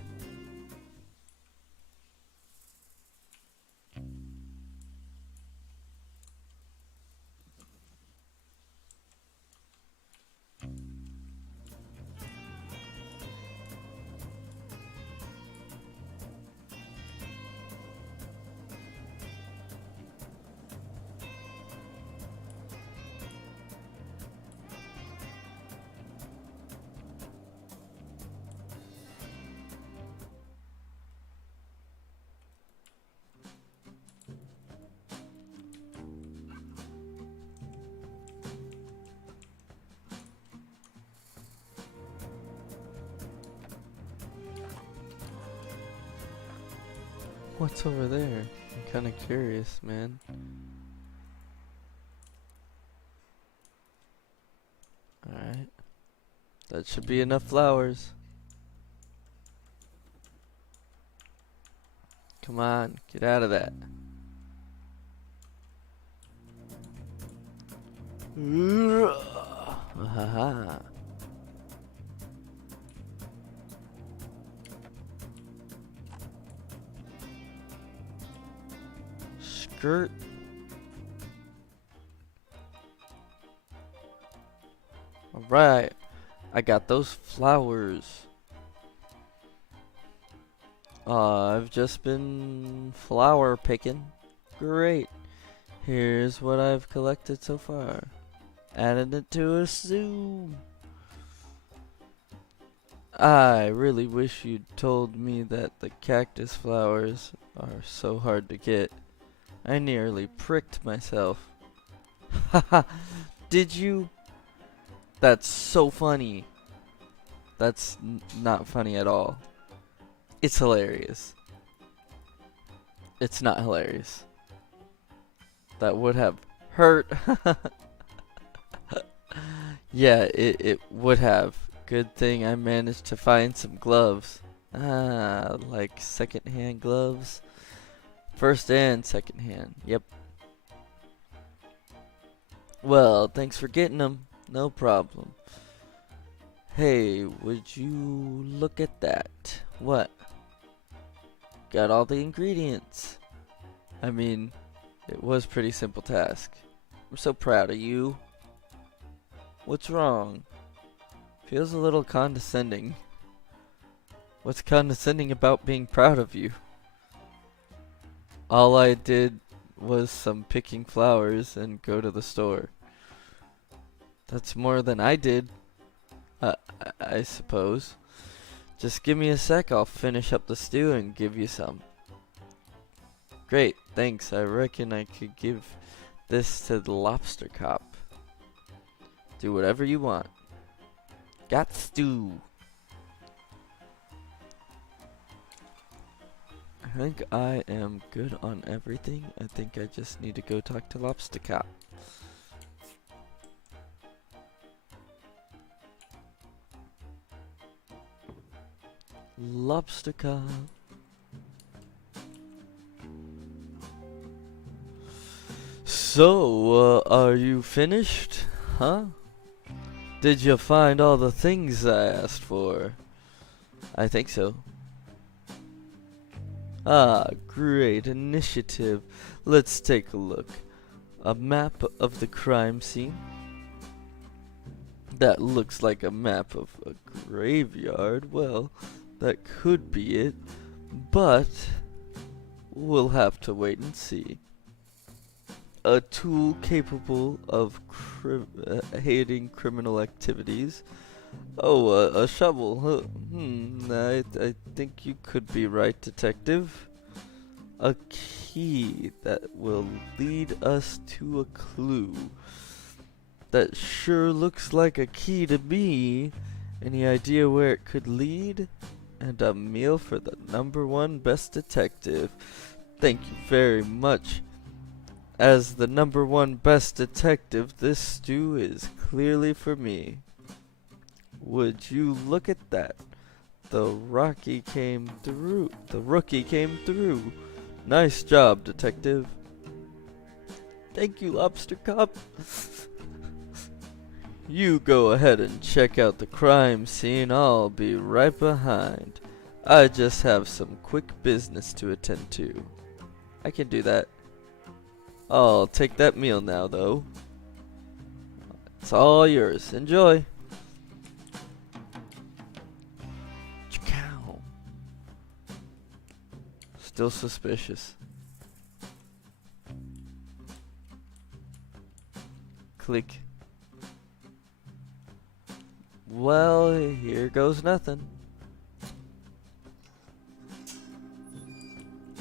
What's over there? I'm kind of curious, man. Alright. That should be enough flowers. Come on, get out of that. Haha. Skirt. Alright. I got those flowers. I've just been flower picking. Great. Here's what I've collected so far. Added it to a stew. I really wish you'd told me that the cactus flowers are so hard to get. I nearly pricked myself. Haha, did you? That's so funny. That's not funny at all. It's hilarious. It's not hilarious. That would have hurt. Yeah, it would have. Good thing I managed to find some gloves. Ah, like second-hand gloves. First and second hand. Yep. Well, thanks for getting them. No problem. Hey, would you look at that? What? Got all the ingredients. I mean, it was a pretty simple task. I'm so proud of you. What's wrong? Feels a little condescending. What's condescending about being proud of you? All I did was some picking flowers and go to the store. That's more than I did, I suppose. Just give me a sec, I'll finish up the stew and give you some. Great, thanks. I reckon I could give this to the lobster cop. Do whatever you want. Got stew. I think I am good on everything. I think I just need to go talk to lobster cop. Lobster cop. So, are you finished? Huh? Did you find all the things I asked for? I think so. Ah, great initiative. Let's take a look. A map of the crime scene. That looks like a map of a graveyard. Well, that could be it, but we'll have to wait and see. A tool capable of hating criminal activities. Oh, a shovel. I think you could be right, detective. A key that will lead us to a clue. That sure looks like a key to me. Any idea where it could lead? And a meal for the #1 best detective. Thank you very much. As the #1 best detective, this stew is clearly for me. Would you look at that? The rookie came through. Nice job, detective. Thank you, lobster cop. You go ahead and check out the crime scene. I'll be right behind. I just have some quick business to attend to. I can do that. I'll take that meal now, though. It's all yours. Enjoy. Cow. Still suspicious. Click. Well, here goes nothing.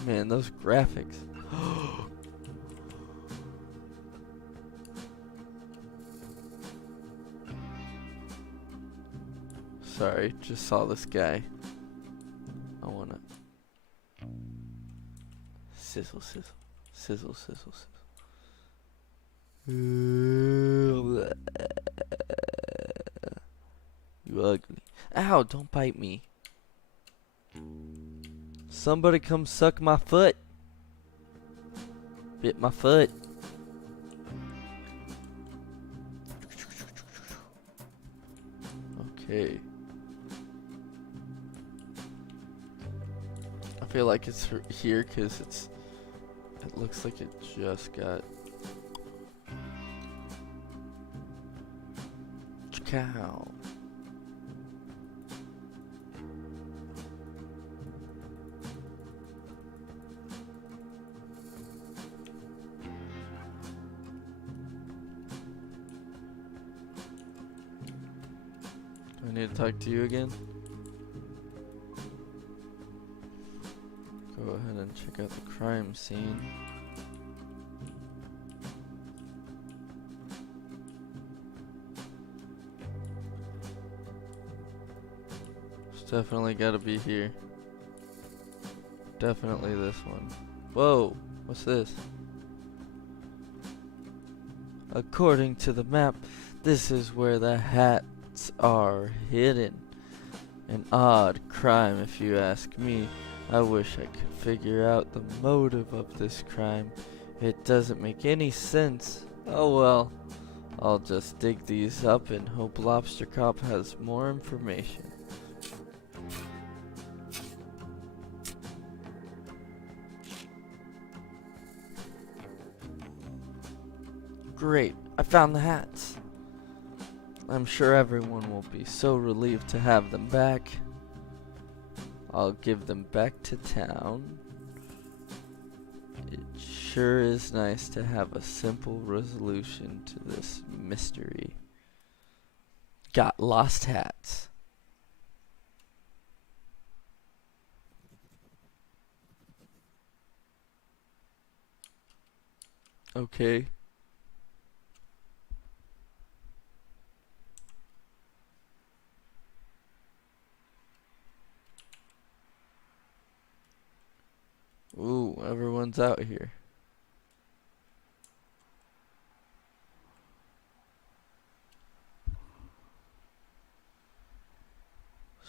Man, those graphics. Sorry, just saw this guy. I wanna sizzle, sizzle, sizzle, sizzle, sizzle. You ugly. Ow, don't bite me. Somebody come suck my foot. Bit my foot. Okay. I feel like it's here because it looks like it just got cow. Do I need to talk to you again? Go ahead and check out the crime scene. Definitely gotta be here. Definitely this one. Whoa, what's this? According to the map, this is where the hats are hidden. An odd crime, if you ask me. I wish I could figure out the motive of this crime. It doesn't make any sense. Oh well, I'll just dig these up and hope Lobster Cop has more information. Great, I found the hats. I'm sure everyone will be so relieved to have them back. I'll give them back to town. It sure is nice to have a simple resolution to this mystery. Got lost hats. Okay. Ooh, everyone's out here.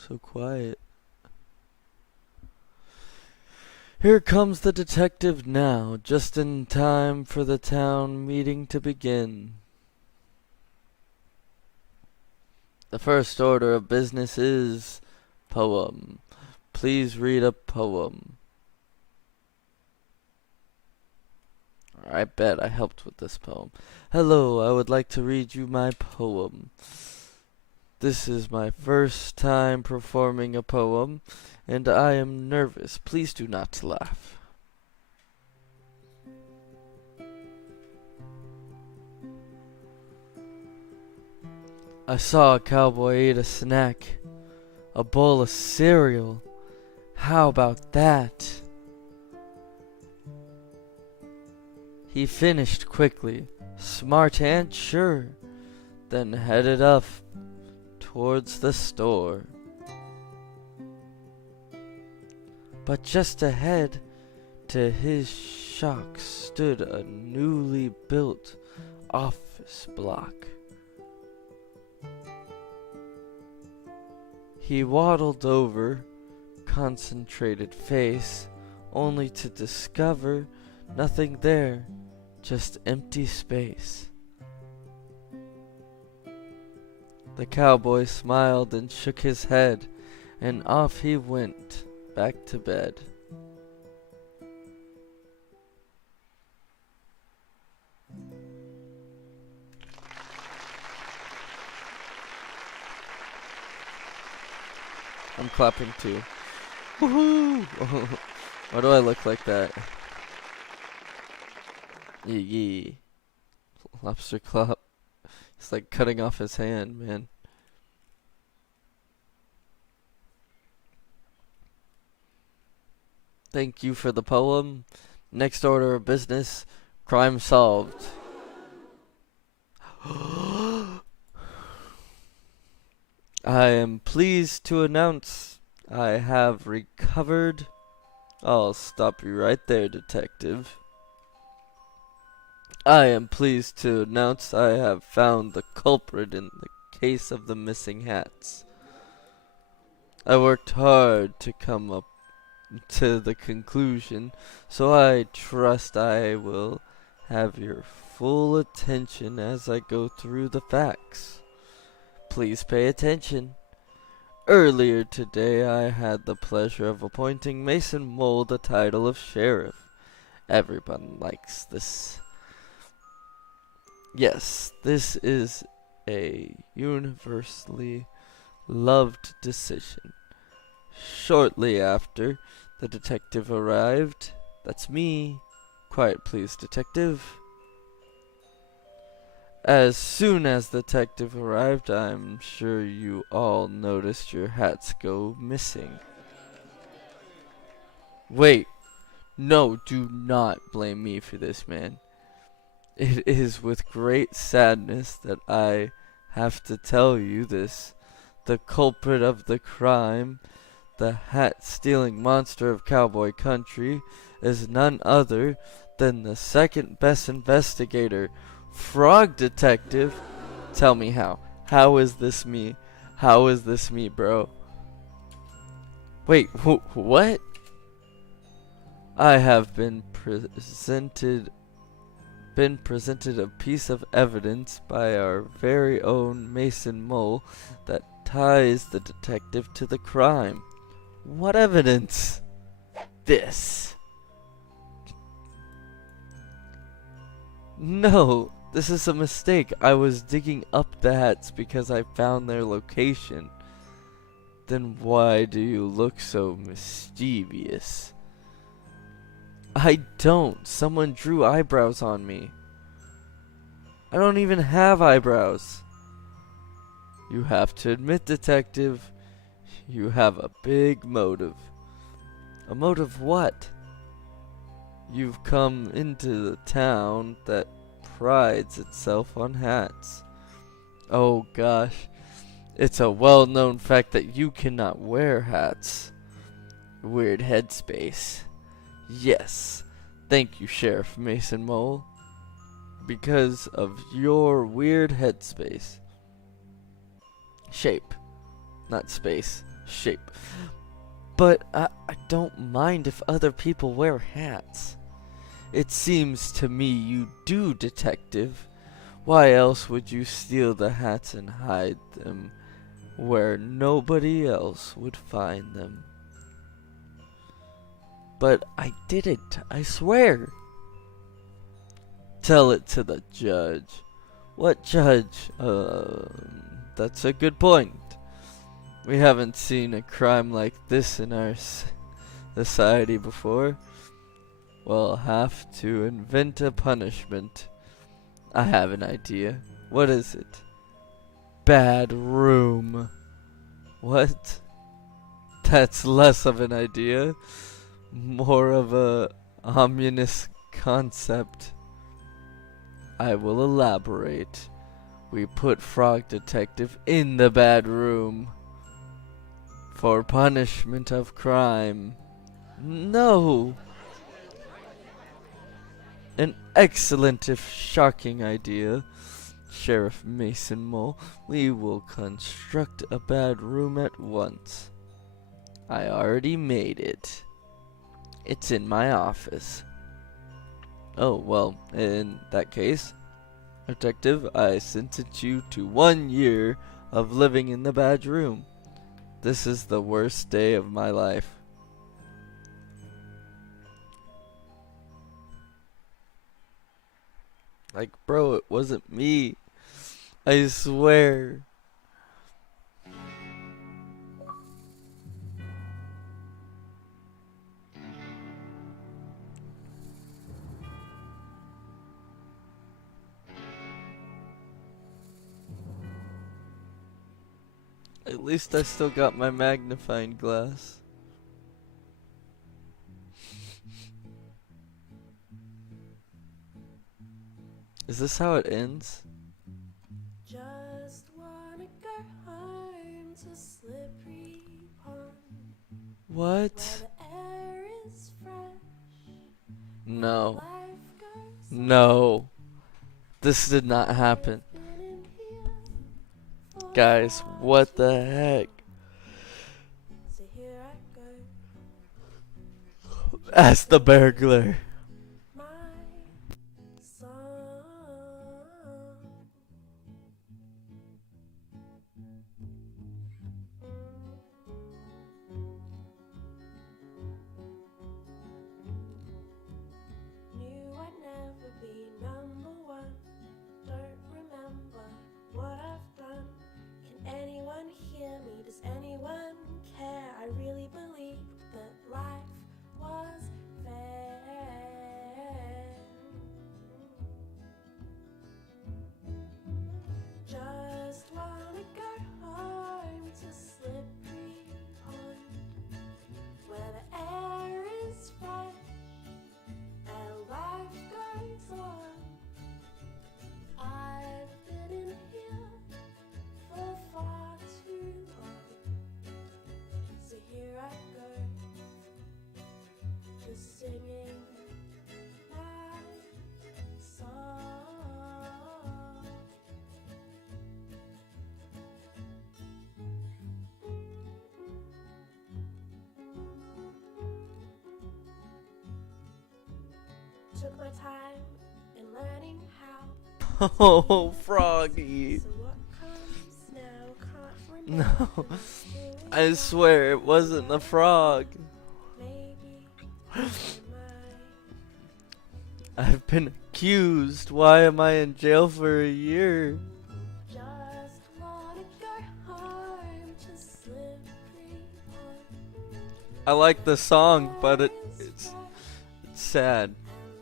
So quiet. Here comes the detective now, just in time for the town meeting to begin. The first order of business is poem. Please read a poem. I bet I helped with this poem. Hello, I would like to read you my poem. This is my first time performing a poem, and I am nervous. Please do not laugh. I saw a cowboy eat a snack, a bowl of cereal. How about that? He finished quickly, smart and sure, then headed up towards the store. But just ahead, to his shock, stood a newly built office block. He waddled over, concentrated face, only to discover nothing there, just empty space. The cowboy smiled and shook his head, and off he went back to bed. I'm clapping too. Woohoo! Why do I look like that? Yee. Lobster clap. It's like cutting off his hand, man. Thank you for the poem. Next order of business, crime solved. I am pleased to announce I have recovered. I'll stop you right there, detective. I am pleased to announce I have found the culprit in the case of the missing hats. I worked hard to come up to the conclusion, so I trust I will have your full attention as I go through the facts. Please pay attention. Earlier today I had the pleasure of appointing Mason Mole the title of sheriff. Everyone likes this. Yes, this is a universally loved decision. Shortly after, the detective arrived. That's me. Quiet, please, detective. As soon as the detective arrived, I'm sure you all noticed your hats go missing. Wait. No, do not blame me for this, man. It is with great sadness that I have to tell you this. The culprit of the crime, the hat-stealing monster of cowboy country, is none other than the second best investigator, Frog Detective. Tell me how. How is this me? How is this me, bro? Wait, what? I have been presented a piece of evidence by our very own Mason Mole that ties the detective to the crime. What evidence? This. No, this is a mistake. I was digging up the hats because I found their location. Then why do you look so mischievous? I don't. Someone drew eyebrows on me. I don't even have eyebrows. You have to admit, detective, you have a big motive. A motive what? You've come into the town that prides itself on hats. Oh gosh, it's a well-known fact that you cannot wear hats. Weird headspace. Yes, thank you, Sheriff Mason Mole. Because of your weird headspace. Shape. Not space. Shape. But I don't mind if other people wear hats. It seems to me you do, detective. Why else would you steal the hats and hide them where nobody else would find them? But I didn't, I swear. Tell it to the judge. What judge? That's a good point. We haven't seen a crime like this in our society before. We'll have to invent a punishment. I have an idea. What is it? Bad room. What? That's less of an idea. More of a ominous concept. I will elaborate. We put Frog Detective in the bad room for punishment of crime. No! An excellent if shocking idea, Sheriff Mason Mole. We will construct a bad room at once. I already made it. It's in my office. Oh, well, in that case, Detective, I sentence you to 1 year of living in the bad room. This is the worst day of my life. Like, bro, it wasn't me. I swear. At least I still got my magnifying glass. Is this how it ends? Just wanna go home to Slippery Pond. What? Where the air is fresh. No. Life goes No. This did not happen. been in here for Guys, far what too the heck? So here I go. Ask the burglar. My song. Knew I'd never be number one. Don't remember what I've done. Can anyone hear me? Does anyone care? I really believed that life was fair. took my time in learning how. Oh, Froggy. So what comes now? Can't No. remember. I swear it wasn't the frog. Maybe my I've been accused. Why am I in jail for a year? just wanna go home to slippery on. I like the song, but it's sad. And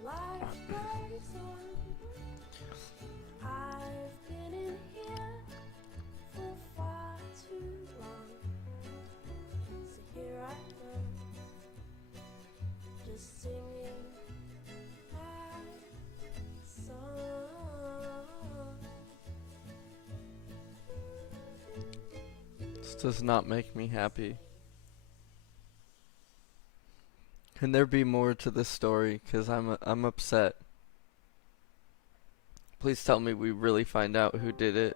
life goes on. I've been in here for far too long. So here I am, just singing my song. This does not make me happy. Can there be more to this story? Cause I'm upset. Please tell me we really find out who did it.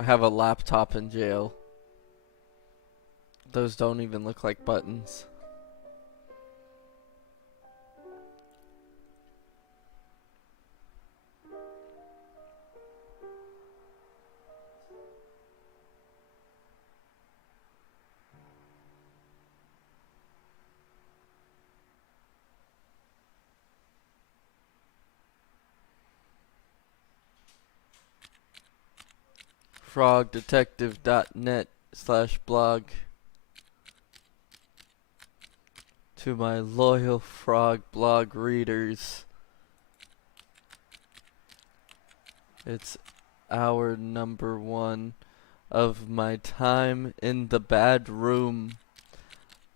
I have a laptop in jail. Those don't even look like buttons. frogdetective.net/blog. To my loyal frog blog readers, it's hour number 1 of my time in the bad room.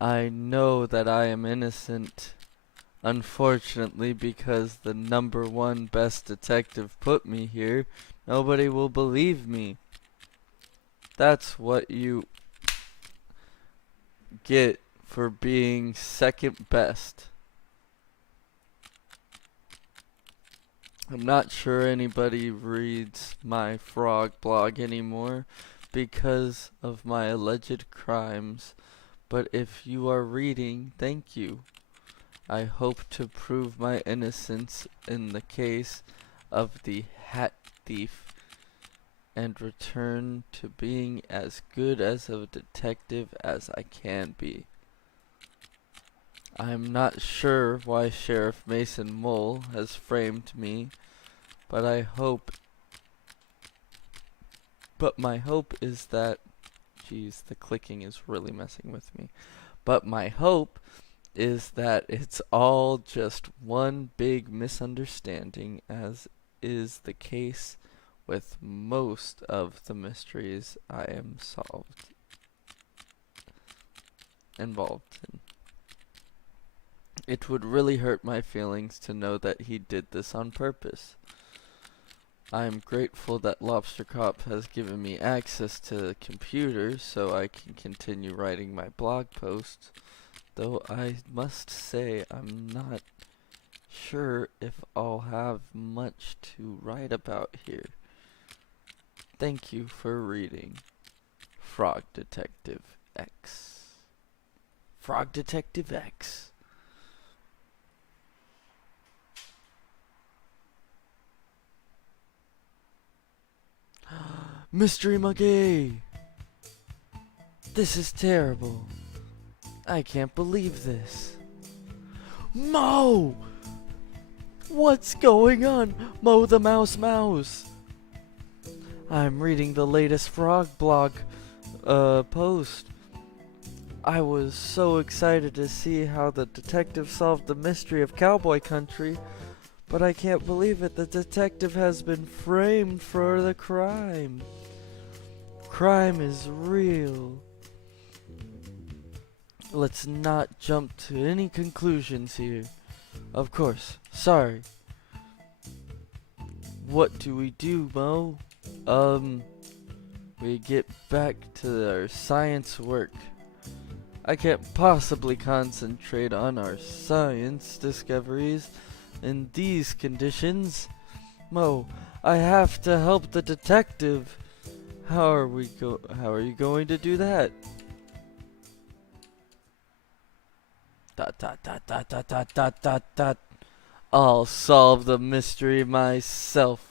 I know that I am innocent. Unfortunately, because the number 1 best detective put me here, nobody will believe me. That's what you get for being second best. I'm not sure anybody reads my frog blog anymore because of my alleged crimes, but if you are reading, thank you. I hope to prove my innocence in the case of the hat thief and return to being as good as a detective as I can be. I'm not sure why Sheriff Mason Mole has framed me, but my hope is that, geez, the clicking is really messing with me. But my hope is that it's all just one big misunderstanding, as is the case with most of the mysteries I am involved in. It would really hurt my feelings to know that he did this on purpose. I am grateful that Lobster Cop has given me access to the computer so I can continue writing my blog posts, though I must say I'm not sure if I'll have much to write about here. Thank you for reading Frog Detective X. Frog Detective X. Mystery Monkey! This is terrible. I can't believe this. Mo! What's going on? Mo the Mouse. I'm reading the latest frog blog post. I was so excited to see how the detective solved the mystery of Cowboy Country, but I can't believe it. The detective has been framed for the crime. Crime is real. Let's not jump to any conclusions here. Of course, sorry. What do we do, Mo? We get back to our science work. I can't possibly concentrate on our science discoveries in these conditions. Mo, I have to help the detective. How are you going to do that? Dot dot dot dot dot dot dot dot dot. I'll solve the mystery myself.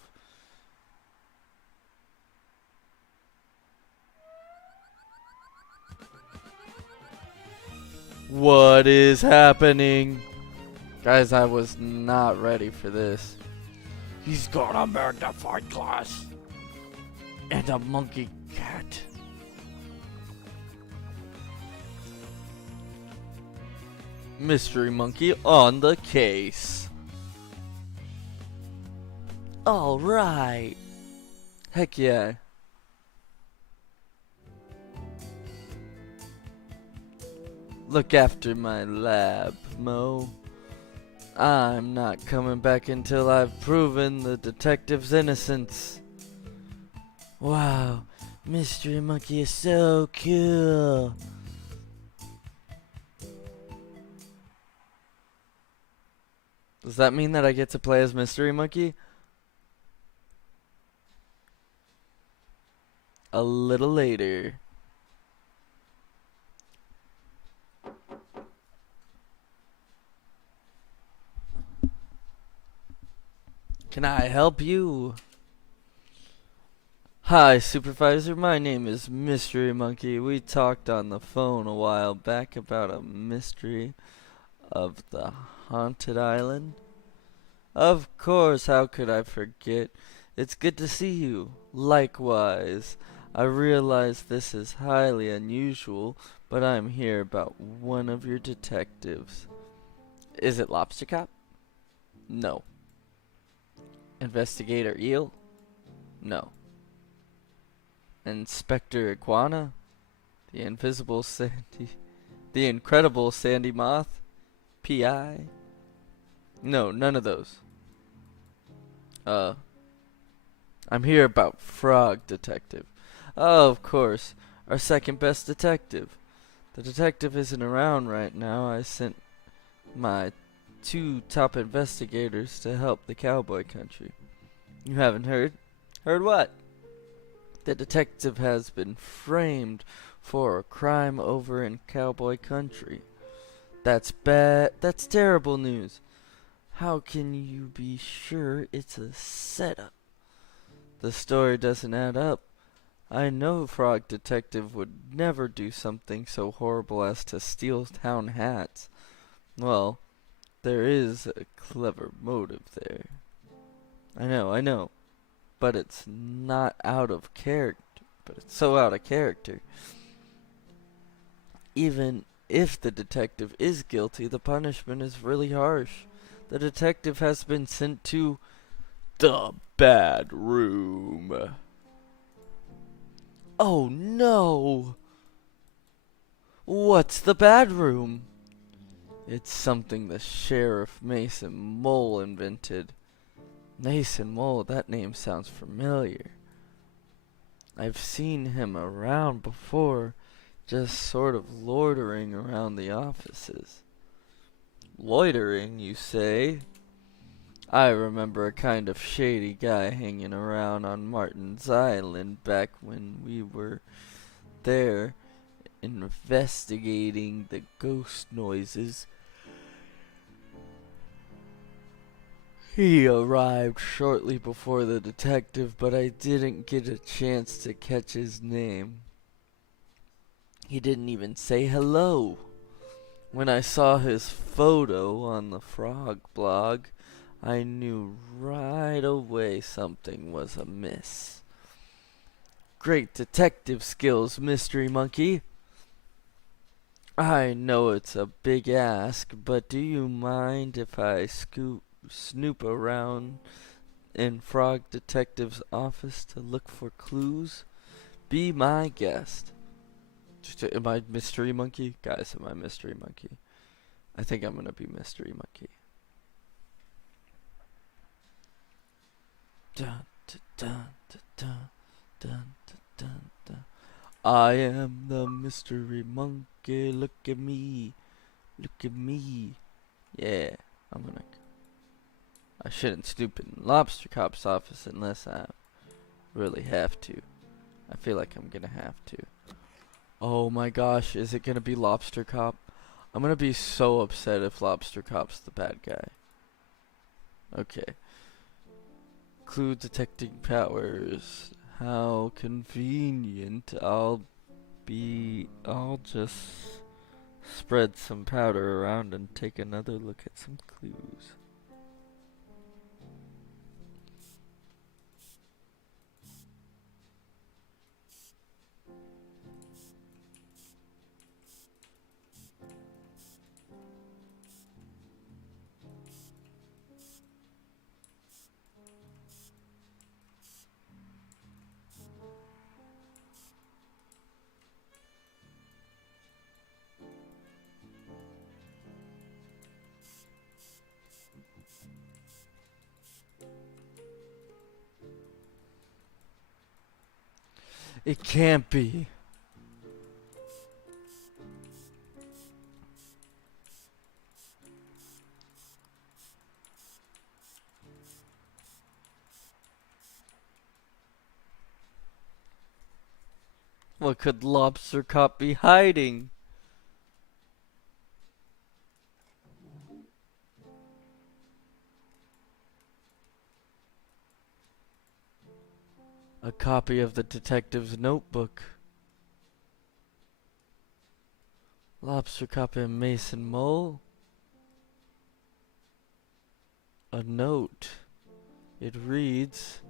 What is happening? Guys, I was not ready for this. He's got a magnifying glass and a monkey cat. Mystery monkey on the case. All right. Heck yeah. Look after my lab, Mo. I'm not coming back until I've proven the detective's innocence. Wow, Mystery Monkey is so cool. Does that mean that I get to play as Mystery Monkey? A little later. Can I help you? Hi, Supervisor. My name is Mystery Monkey. We talked on the phone a while back about a mystery of the haunted island. Of course, how could I forget? It's good to see you. Likewise. I realize this is highly unusual, but I'm here about one of your detectives. Is it Lobster Cop? No. Investigator Eel? No. Inspector Iguana? The incredible Sandy Moth? PI? No, none of those. I'm here about Frog Detective. Oh, of course. Our second best detective. The detective isn't around right now. I sent my 2 top investigators to help the Cowboy country. You haven't heard? Heard what? The detective has been framed for a crime over in Cowboy country. That's bad. That's terrible news. How can you be sure it's a setup? The story doesn't add up. I know Frog Detective would never do something so horrible as to steal town hats. Well, there is a clever motive there. I know. But it's not out of character. But it's so out of character. Even if the detective is guilty, the punishment is really harsh. The detective has been sent to the bad room. Oh no! What's the bad room? It's something the Sheriff Mason Mole invented. Mason Mole, that name sounds familiar. I've seen him around before, just sort of loitering around the offices. Loitering, you say? I remember a kind of shady guy hanging around on Martin's Island back when we were there investigating the ghost noises. He arrived shortly before the detective, but I didn't get a chance to catch his name. He didn't even say hello. When I saw his photo on the Frog blog, I knew right away something was amiss. Great detective skills, Mystery Monkey. I know it's a big ask, but do you mind if I snoop around in Frog Detective's office to look for clues? Be my guest. Am I Mystery Monkey? Guys, am I Mystery Monkey? I think I'm gonna be Mystery Monkey. Dun, dun, dun, dun, dun, dun, dun, dun. I am the Mystery Monkey. Look at me. Look at me. Yeah, I shouldn't snoop in Lobster Cop's office unless I really have to. I feel like I'm gonna have to. Oh my gosh, is it gonna be Lobster Cop? I'm gonna be so upset if Lobster Cop's the bad guy. Okay. Clue detecting powers. How convenient. I'll just spread some powder around and take another look at some clues. It can't be. What could Lobster Cop be hiding? A copy of the detective's notebook. Lobster Cop and Mason Mole. A note. It reads,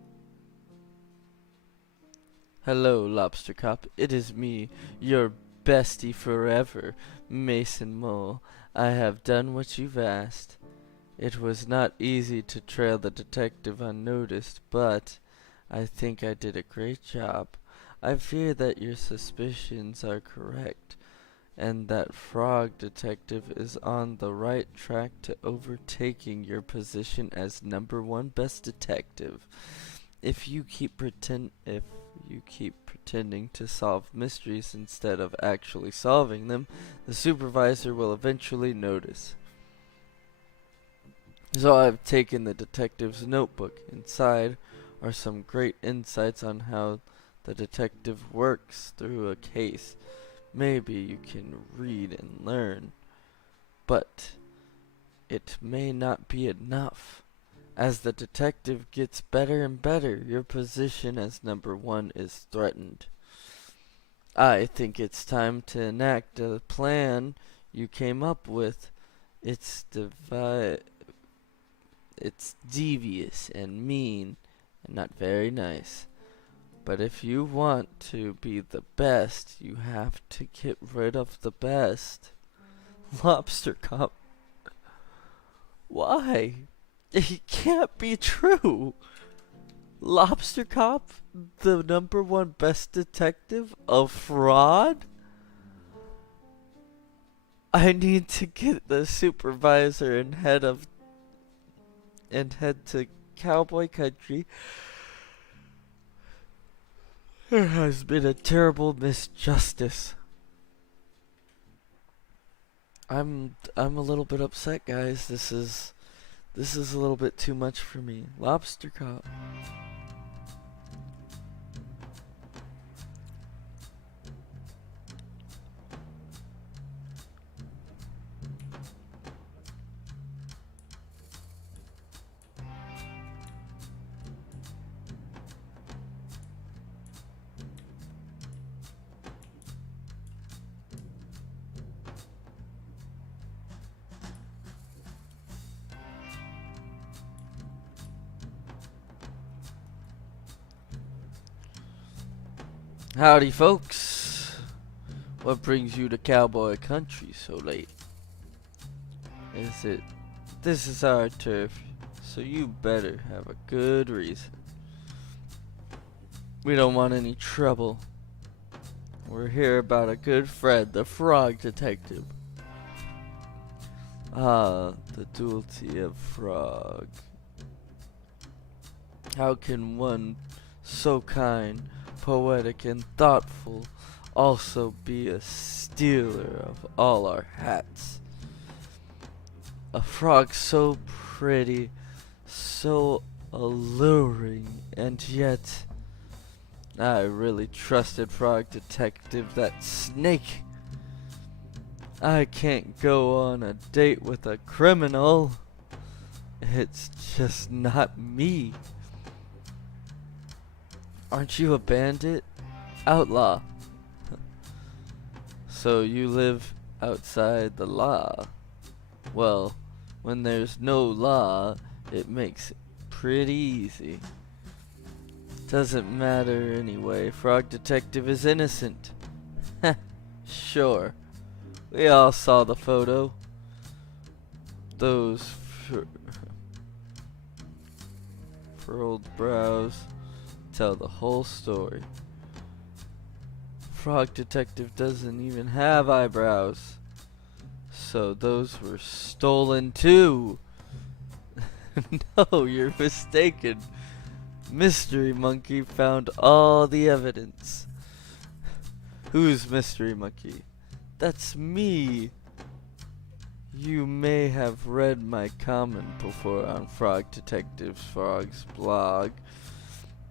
"Hello, Lobster Cop. It is me, your bestie forever, Mason Mole. I have done what you've asked. It was not easy to trail the detective unnoticed, but I think I did a great job. I fear that your suspicions are correct, and that Frog Detective is on the right track to overtaking your position as #1 best detective. If you keep pretending to solve mysteries instead of actually solving them, the supervisor will eventually notice." So I've taken the detective's notebook. Inside are some great insights on how the detective works through a case. Maybe you can read and learn, but it may not be enough. As the detective gets better and better, your position as #1 is threatened. I think it's time to enact a plan you came up with. It's devious and mean and not very nice. But if you want to be the best, you have to get rid of the best. Lobster Cop. Why? It can't be true. Lobster Cop, the #1 best detective, a fraud? I need to get the supervisor and head to Cowboy Country. There has been a terrible misjustice. I'm a little bit upset, guys. This is a little bit too much for me. Lobster Cop. Howdy, folks. What brings you to Cowboy Country so late? This is our turf, so you better have a good reason. We don't want any trouble. We're here about a good friend, the Frog Detective. Ah, the duality of Frog. How can one so kind, poetic, and thoughtful also be a stealer of all our hats? A frog so pretty, so alluring, and yet I really trusted Frog Detective, that snake. I can't go on a date with a criminal. It's just not me. Aren't you a bandit? Outlaw. So you live outside the law. Well, when there's no law, it makes it pretty easy. Doesn't matter anyway, Frog Detective is innocent. Heh, sure. We all saw the photo. Those furrowed brows tell the whole story. Frog Detective doesn't even have eyebrows. So those were stolen too. No, you're mistaken. Mystery Monkey found all the evidence. Who's Mystery Monkey? That's me. You may have read my comment before on Frog Detective's Frog's blog.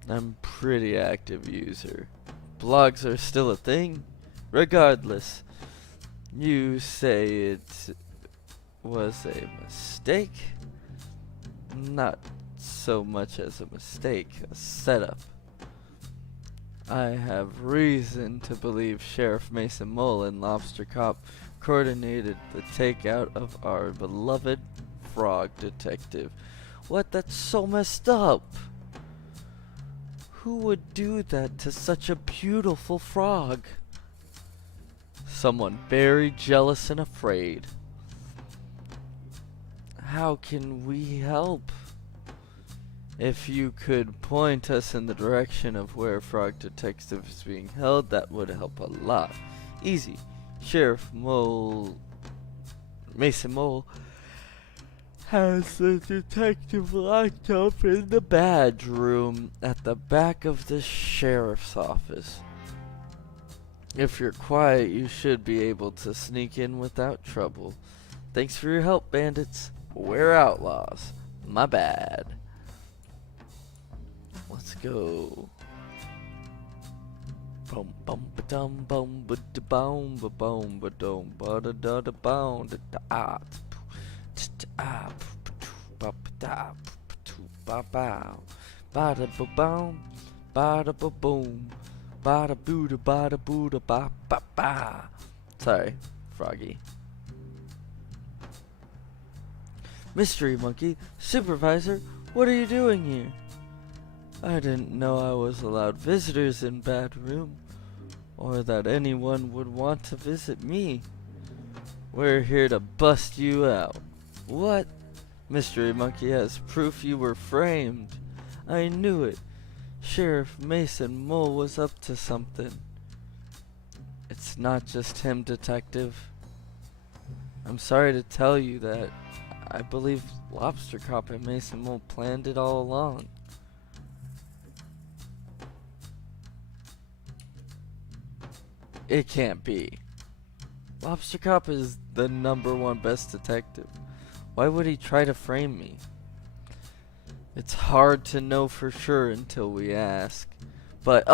I'm a pretty active user. Blogs are still a thing? Regardless, you say it was a mistake? Not so much as a mistake, a setup. I have reason to believe Sheriff Mason Mole and Lobster Cop coordinated the takeout of our beloved Frog Detective. What? That's so messed up. Who would do that to such a beautiful frog? Someone very jealous and afraid. How can we help? If you could point us in the direction of where Frog Detective is being held, that would help a lot. Easy. Sheriff Mason Mole has the detective locked up in the badge room at the back of the sheriff's office. If you're quiet, you should be able to sneak in without trouble. Thanks for your help, bandits. We're outlaws. My bad. Let's go. Bum bum ba dum bum ba da bum ba bum ba dum ba da da da bum da da ah ah ba ba da ba ba ba da ba bum ba da ba boom ba da boo da ba ba ba. Sorry, Froggy. Mystery Monkey, Supervisor, what are you doing here? I didn't know I was allowed visitors in Bad Room, or that anyone would want to visit me. We're here to bust you out. What? Mystery Monkey has proof you were framed. I knew it. Sheriff Mason Mole was up to something. It's not just him, Detective. I'm sorry to tell you that I believe Lobster Cop and Mason Mole planned it all along. It can't be. Lobster Cop is the #1 best detective. Why would he try to frame me? It's hard to know for sure until we ask. But,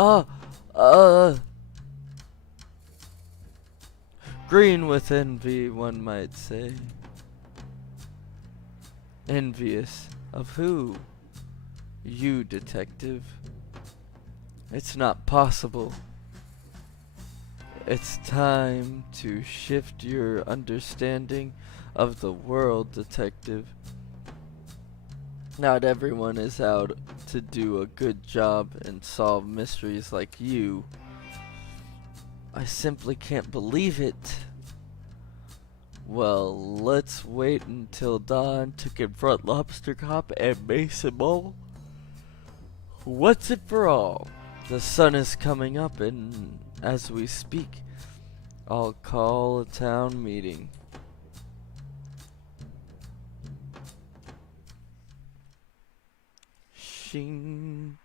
green with envy, one might say. Envious of who? You, Detective. It's not possible. It's time to shift your understanding of the world, Detective. Not everyone is out to do a good job and solve mysteries like you. I simply can't believe it. Well, let's wait until dawn to confront Lobster Cop and Mason Mole. Once and for all. The sun is coming up, and as we speak, I'll call a town meeting. Shing.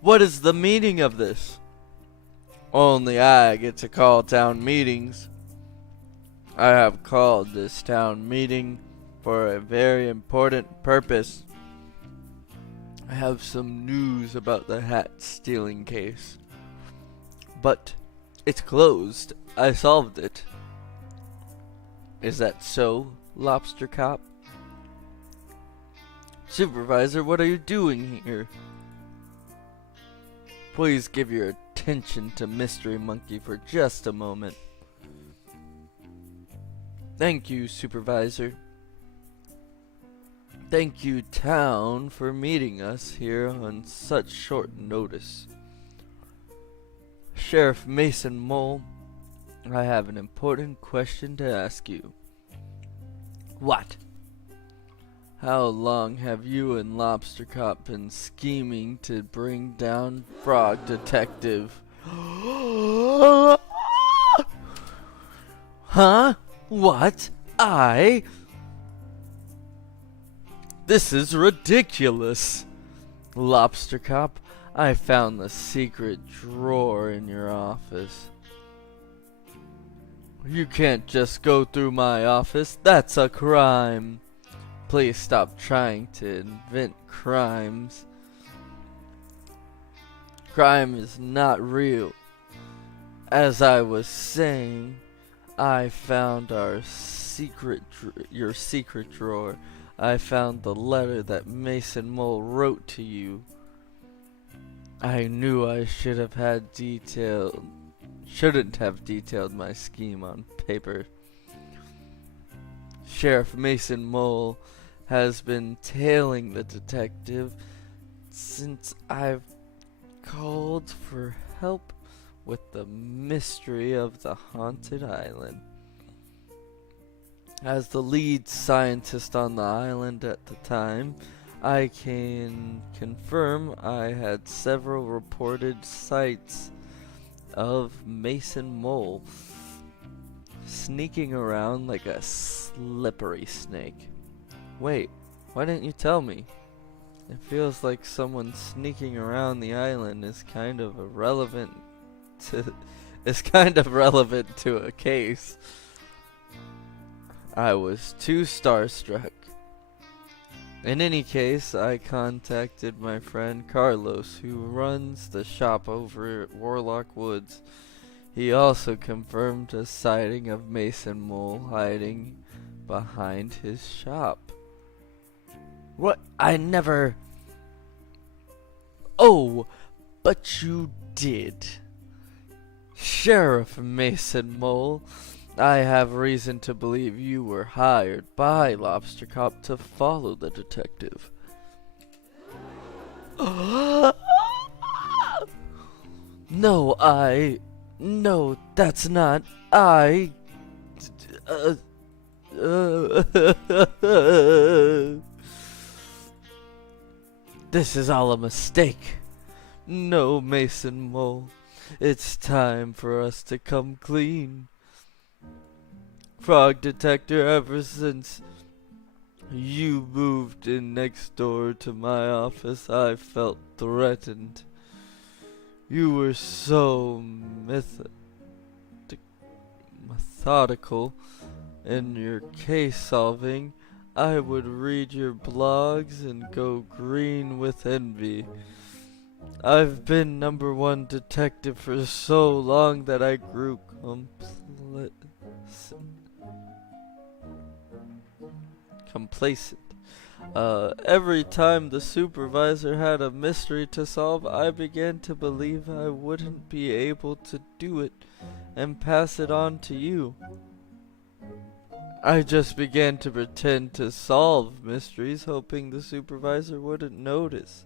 What is the meaning of this? Only I get to call town meetings. I have called this town meeting for a very important purpose. I have some news about the hat stealing case. But it's closed. I solved it. Is that so, Lobster Cop? Supervisor, what are you doing here? Please give your attention to Mystery Monkey for just a moment. Thank you, Supervisor. Thank you, Town, for meeting us here on such short notice. Sheriff Mason Mole, I have an important question to ask you. What? How long have you and Lobster Cop been scheming to bring down Frog Detective? Huh? What? This is ridiculous. Lobster Cop, I found the secret drawer in your office. You can't just go through my office. That's a crime. Please stop trying to invent crimes. Crime is not real. As I was saying, I found your secret drawer. I found the letter that Mason Mole wrote to you. I knew I shouldn't have detailed my scheme on paper. Sheriff Mason Mole has been tailing the detective since I've called for help with the mystery of the haunted island. As the lead scientist on the island at the time, I can confirm I had several reported sights of Mason Mole sneaking around like a slippery snake. Wait, why didn't you tell me? It feels like someone sneaking around the island is kind of irrelevant to a case. I was too starstruck. In any case, I contacted my friend Carlos, who runs the shop over at Warlock Woods. He also confirmed a sighting of Mason Mole hiding behind his shop. What? I never... Oh, but you did. Sheriff Mason Mole, I have reason to believe you were hired by Lobster Cop to follow the detective. No, that's not. This is all a mistake. No, Mason Mole. It's time for us to come clean. Frog Detector, ever since you moved in next door to my office, I felt threatened. You were so methodical in your case solving. I would read your blogs and go green with envy. I've been #1 detective for so long that I grew complacent. Every time the supervisor had a mystery to solve, I began to believe I wouldn't be able to do it and pass it on to you. I just began to pretend to solve mysteries, hoping the supervisor wouldn't notice.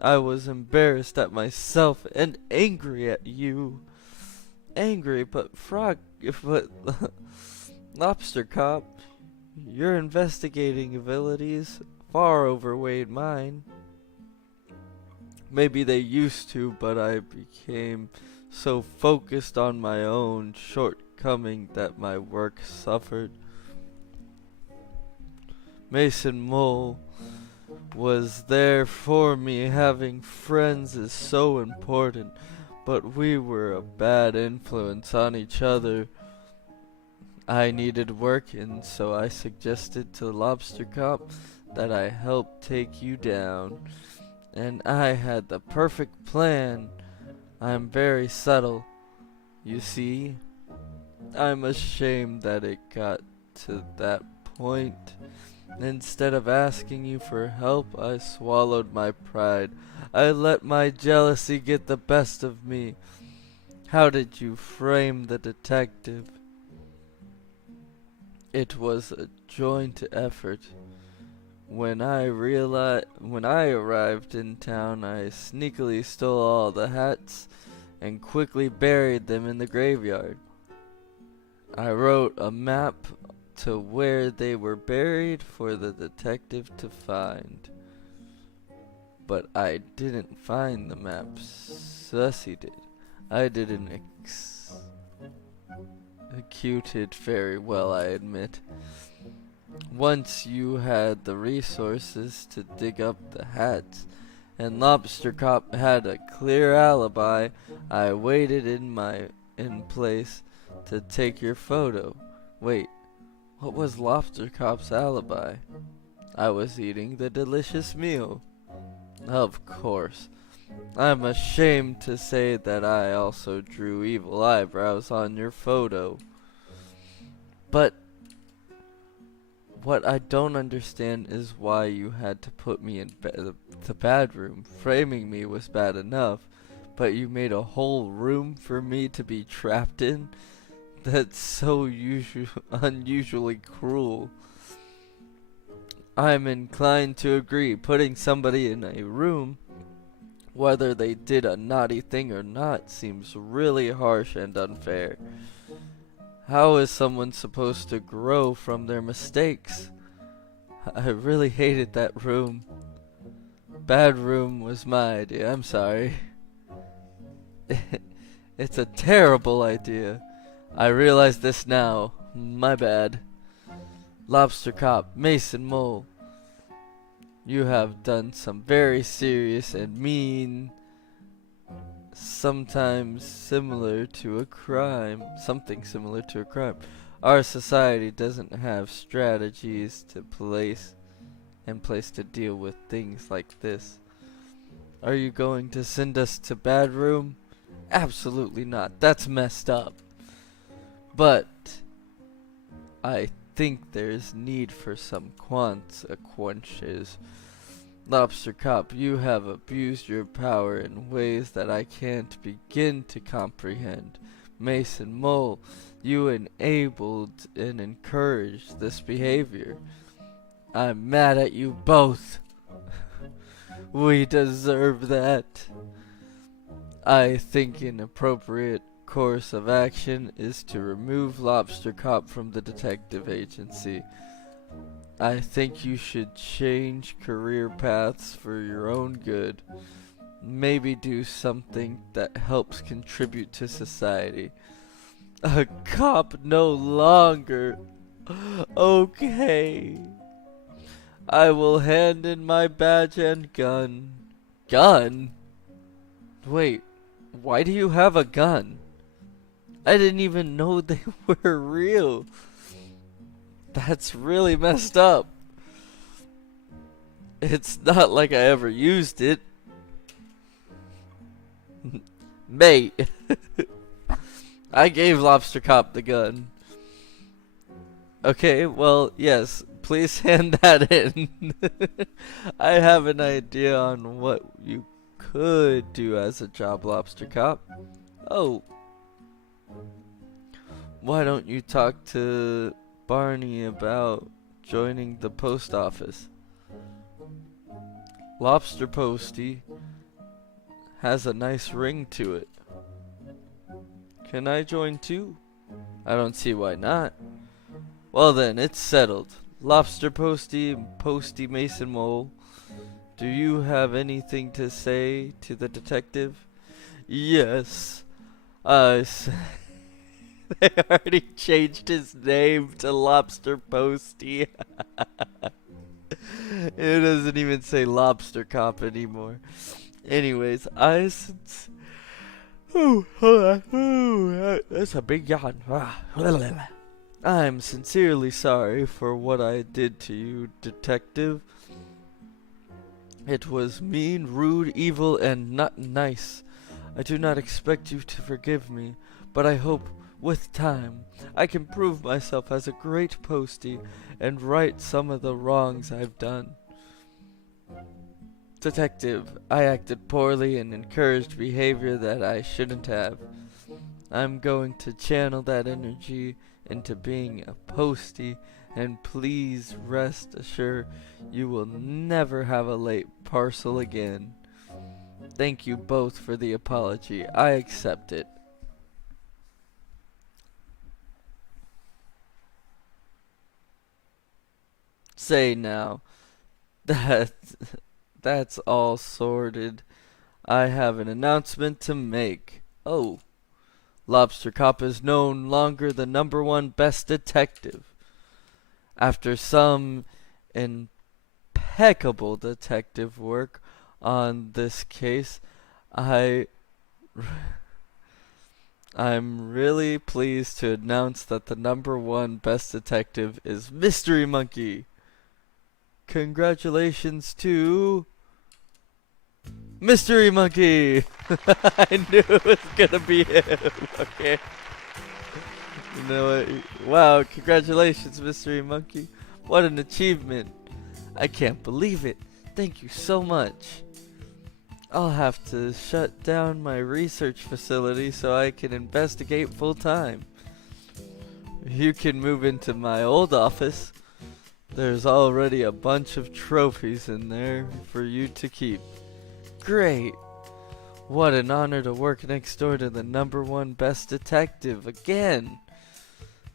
I was embarrassed at myself and angry at you. Angry, but Lobster Cop, your investigating abilities far overweighed mine. Maybe they used to, but I became so focused on my own shortcoming that my work suffered. Mason Mole, was there for me. Having friends is so important, but we were a bad influence on each other. I needed work, and so I suggested to Lobster Cop that I help take you down. And I had the perfect plan. I'm very subtle, you see. I'm ashamed that it got to that point. Instead of asking you for help, I swallowed my pride. I let my jealousy get the best of me. How did you frame the detective? It was a joint effort. When I arrived in town, I sneakily stole all the hats and quickly buried them in the graveyard. I wrote a map to where they were buried for the detective to find. But I didn't find the maps. Sussy did. I didn't execute it very well, I admit. Once you had the resources to dig up the hats, and Lobster Cop had a clear alibi, I waited in place to take your photo. Wait, what was Lobster Cop's alibi? I was eating the delicious meal. Of course. I'm ashamed to say that I also drew evil eyebrows on your photo. But what I don't understand is why you had to put me in the bad room. Framing me was bad enough, but you made a whole room for me to be trapped in? That's so unusually cruel. I'm inclined to agree. Putting somebody in a room, whether they did a naughty thing or not, seems really harsh and unfair. How is someone supposed to grow from their mistakes? I really hated that room. Bad room was my idea. I'm sorry. It's a terrible idea. I realize this now. My bad. Lobster Cop, Mason Mole, you have done some very serious and mean, something similar to a crime. Our society doesn't have strategies to place to deal with things like this. Are you going to send us to bad room? Absolutely not. That's messed up. But I think there's need for some consequences. Lobster Cop, you have abused your power in ways that I can't begin to comprehend. Mason Mole, you enabled and encouraged this behavior. I'm mad at you both. We deserve that. I think an appropriate course of action is to remove Lobster Cop from the detective agency. I think you should change career paths for your own good. Maybe do something that helps contribute to society. A cop no longer. Okay. I will hand in my badge and gun. Gun? Wait, why do you have a gun? I didn't even know they were real. That's really messed up. It's not like I ever used it. Mate, I gave Lobster Cop the gun. Okay, well, yes, please hand that in. I have an idea on what you could do as a job, Lobster Cop. Oh. Why don't you talk to Barney about joining the post office? Lobster Posty has a nice ring to it. Can I join too? I don't see why not. Well then, it's settled. Lobster Posty and Posty Mason Mole, do you have anything to say to the detective? Yes, they already changed his name to Lobster Posty. It doesn't even say lobster cop anymore. Anyways, oh, hold on. That's a big yawn. I'm sincerely sorry for what I did to you, detective. It was mean, rude, evil, and not nice. I do not expect you to forgive me, but I hope with time I can prove myself as a great postie and right some of the wrongs I've done. Detective, I acted poorly and encouraged behavior that I shouldn't have. I'm going to channel that energy into being a postie, and please rest assured you will never have a late parcel again. Thank you both for the apology. I accept it. Say now, that that's all sorted. I have an announcement to make. Oh, Lobster Cop is no longer the number one best detective. After some impeccable detective work on this case, I I'm really pleased to announce that the number one best detective is Mystery Monkey. Congratulations to Mystery Monkey! I knew it was gonna be him. Okay. You know what? Wow, congratulations, Mystery Monkey. What an achievement. I can't believe it. Thank you so much. I'll have to shut down my research facility so I can investigate full time. You can move into my old office. There's already a bunch of trophies in there for you to keep. Great. What an honor to work next door to the number one best detective again.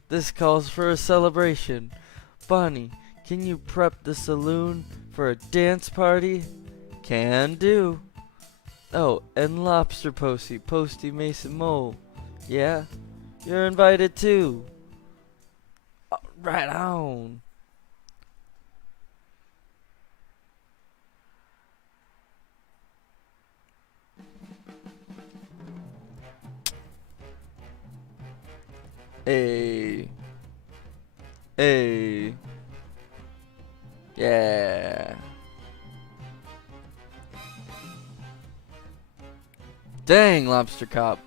This calls for a celebration. Bonnie, can you prep the saloon for a dance party? Can do. Oh, and Lobster Posty Mason Mole. Yeah, you're invited too. Right on. Hey. Hey. Yeah. Dang, Lobster Cop.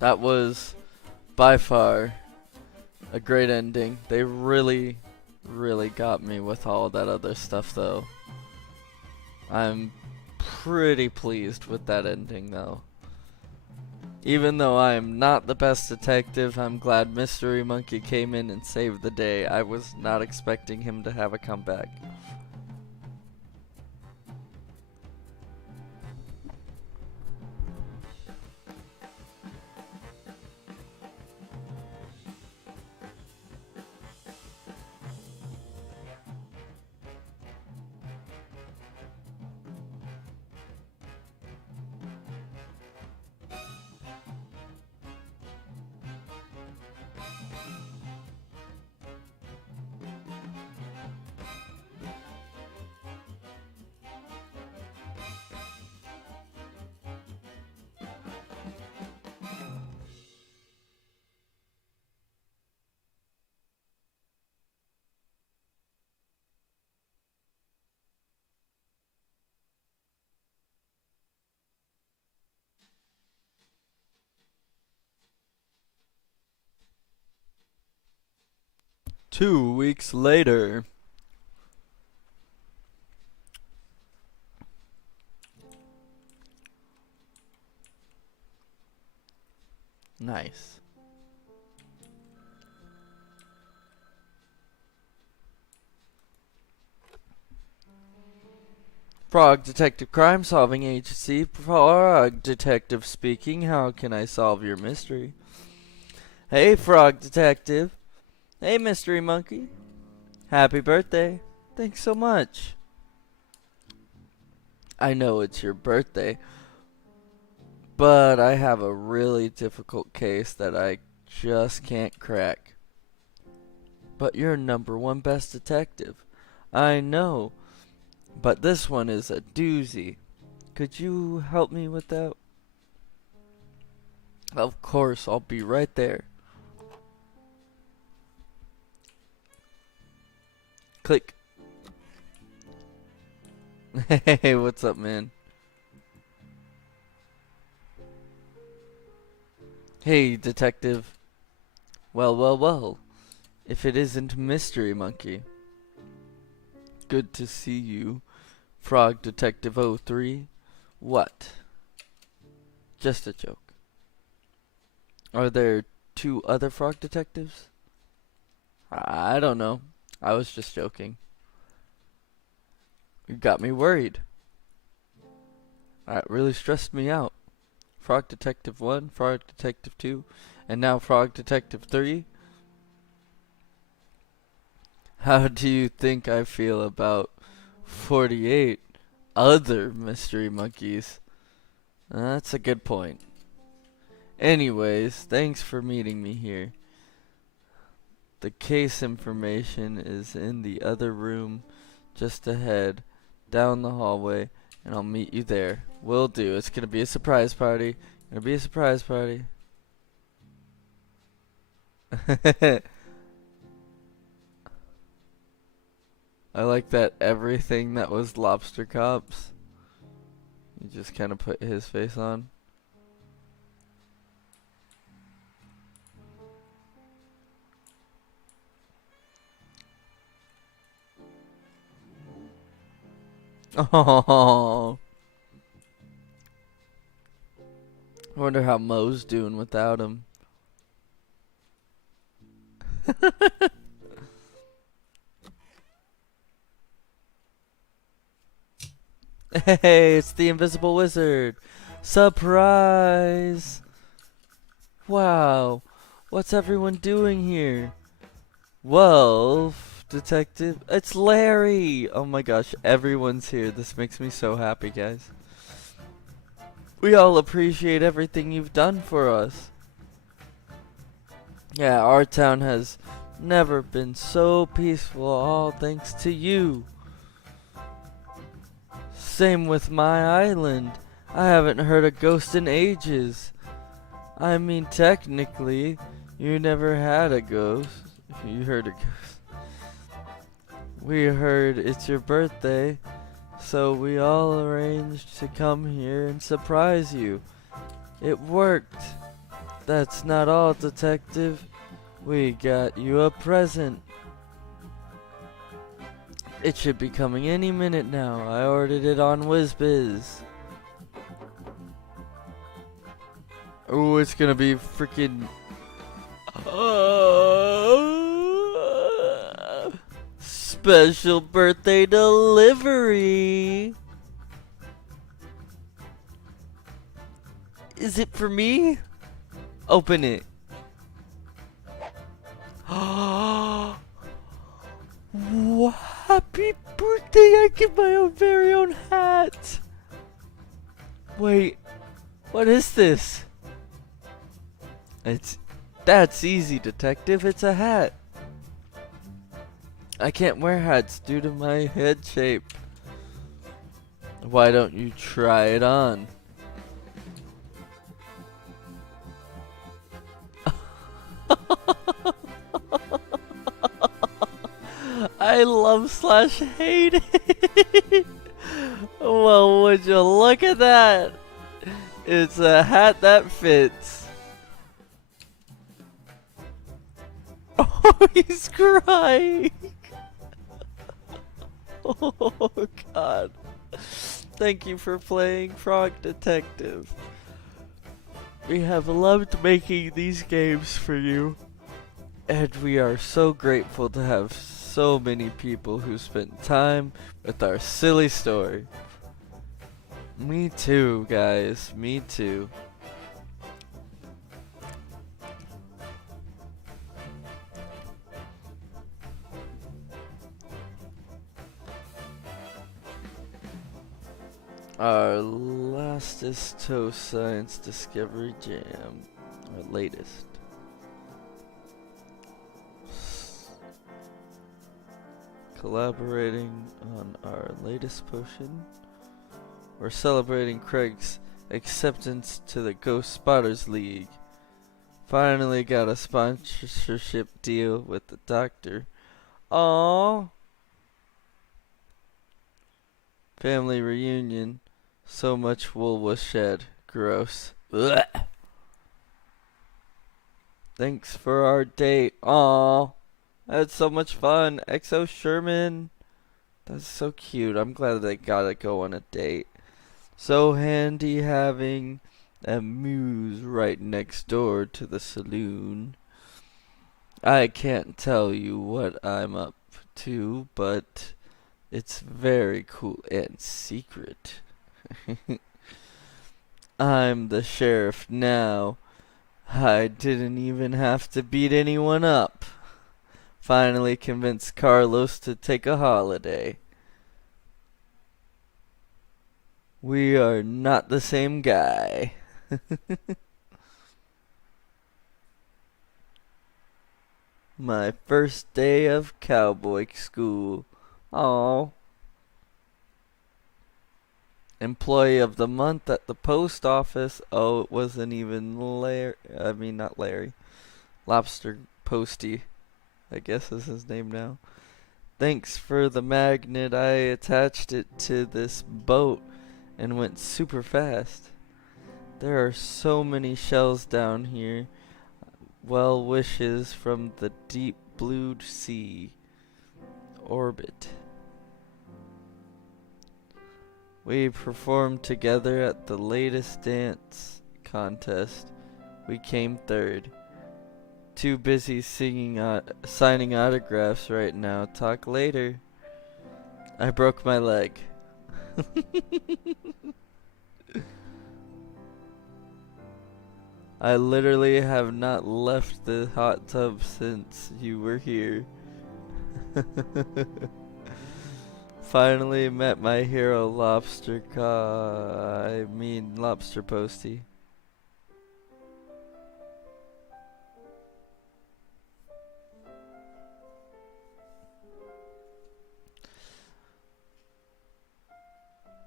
That was by far a great ending. They really, really got me with all that other stuff, though. I'm pretty pleased with that ending, though. Even though I am not the best detective, I'm glad Mystery Monkey came in and saved the day. I was not expecting him to have a comeback. 2 weeks later. Nice. Frog Detective Crime Solving Agency. Frog Detective speaking. How can I solve your mystery? Hey, Frog Detective. Hey, Mystery Monkey. Happy birthday. Thanks so much. I know it's your birthday, But I have a really difficult case that I just can't crack. But you're number one best detective. I know. But this one is a doozy. Could you help me with that? Of course, I'll be right there. Click. Hey, what's up, man? Hey, detective. Well, well, well. If it isn't Mystery Monkey. Good to see you, Frog Detective 03. What? Just a joke. Are there two other frog detectives? I don't know. I was just joking. You got me worried. That really stressed me out. Frog Detective 1, Frog Detective 2, and now Frog Detective 3. How do you think I feel about 48 other mystery monkeys? That's a good point. Anyways, thanks for meeting me here. The case information is in the other room just ahead, down the hallway, and I'll meet you there. Will do. It's gonna be a surprise party. Gonna be a surprise party. I like that everything that was Lobster Cops, you just kind of put his face on. Oh, I wonder how Mo's doing without him. Hey, it's the Invisible Wizard. Surprise! Wow, what's everyone doing here? Well, detective, it's Larry! Oh my gosh, everyone's here. This makes me so happy, guys. We all appreciate everything you've done for us. Yeah, our town has never been so peaceful, all thanks to you. Same with my island. I haven't heard a ghost in ages. I mean, technically, you never had a ghost. You heard a ghost. We heard it's your birthday, so we all arranged to come here and surprise you. It worked. That's not all, detective. We got you a present. It should be coming any minute now. I ordered it on WizBiz. Oh, it's gonna be freaking special birthday delivery. Is it for me? Open it. Happy birthday! I get my own very own hat. Wait, what is this? That's easy, detective. It's a hat. I can't wear hats due to my head shape. Why don't you try it on? I love slash hate it. Well, would you look at that? It's a hat that fits. Oh, he's crying. Oh, God. Thank you for playing Frog Detective. We have loved making these games for you. And we are so grateful to have so many people who spent time with our silly story. Me too, guys. Me too. Our lastest toast science discovery jam. Our latest. Collaborating on our latest potion. We're celebrating Craig's acceptance to the Ghost Spotters League. Finally got a sponsorship deal with the doctor. Aww. Family reunion. So much wool was shed. Gross. Ugh. Thanks for our date. Aww. I had so much fun. XO Sherman. That's so cute. I'm glad they got to go on a date. So handy having a muse right next door to the saloon. I can't tell you what I'm up to, but it's very cool and secret. I'm the sheriff now. I didn't even have to beat anyone up. Finally convinced Carlos to take a holiday. We are not the same guy. My first day of cowboy school. Aww. Employee of the month at the post office. Oh, it wasn't even Larry. I mean, not Larry. Lobster Posty, I guess is his name now. Thanks for the magnet. I attached it to this boat and went super fast. There are so many shells down here. Well wishes from the deep blue sea. Orbit. We performed together at the latest dance contest. We came third. Too busy signing autographs right now. Talk later. I broke my leg. I literally have not left the hot tub since you were here. Finally met my hero, Lobster Posty.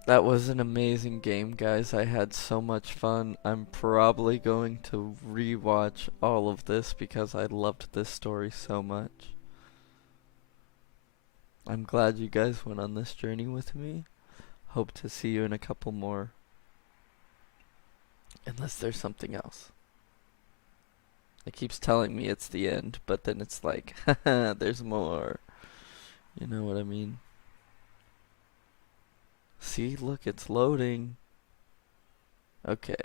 That was an amazing game, guys. I had so much fun. I'm probably going to rewatch all of this because I loved this story so much. I'm glad you guys went on this journey with me. Hope to see you in a couple more. Unless there's something else. It keeps telling me it's the end, but then it's like, haha, there's more. You know what I mean? See, look, it's loading. Okay.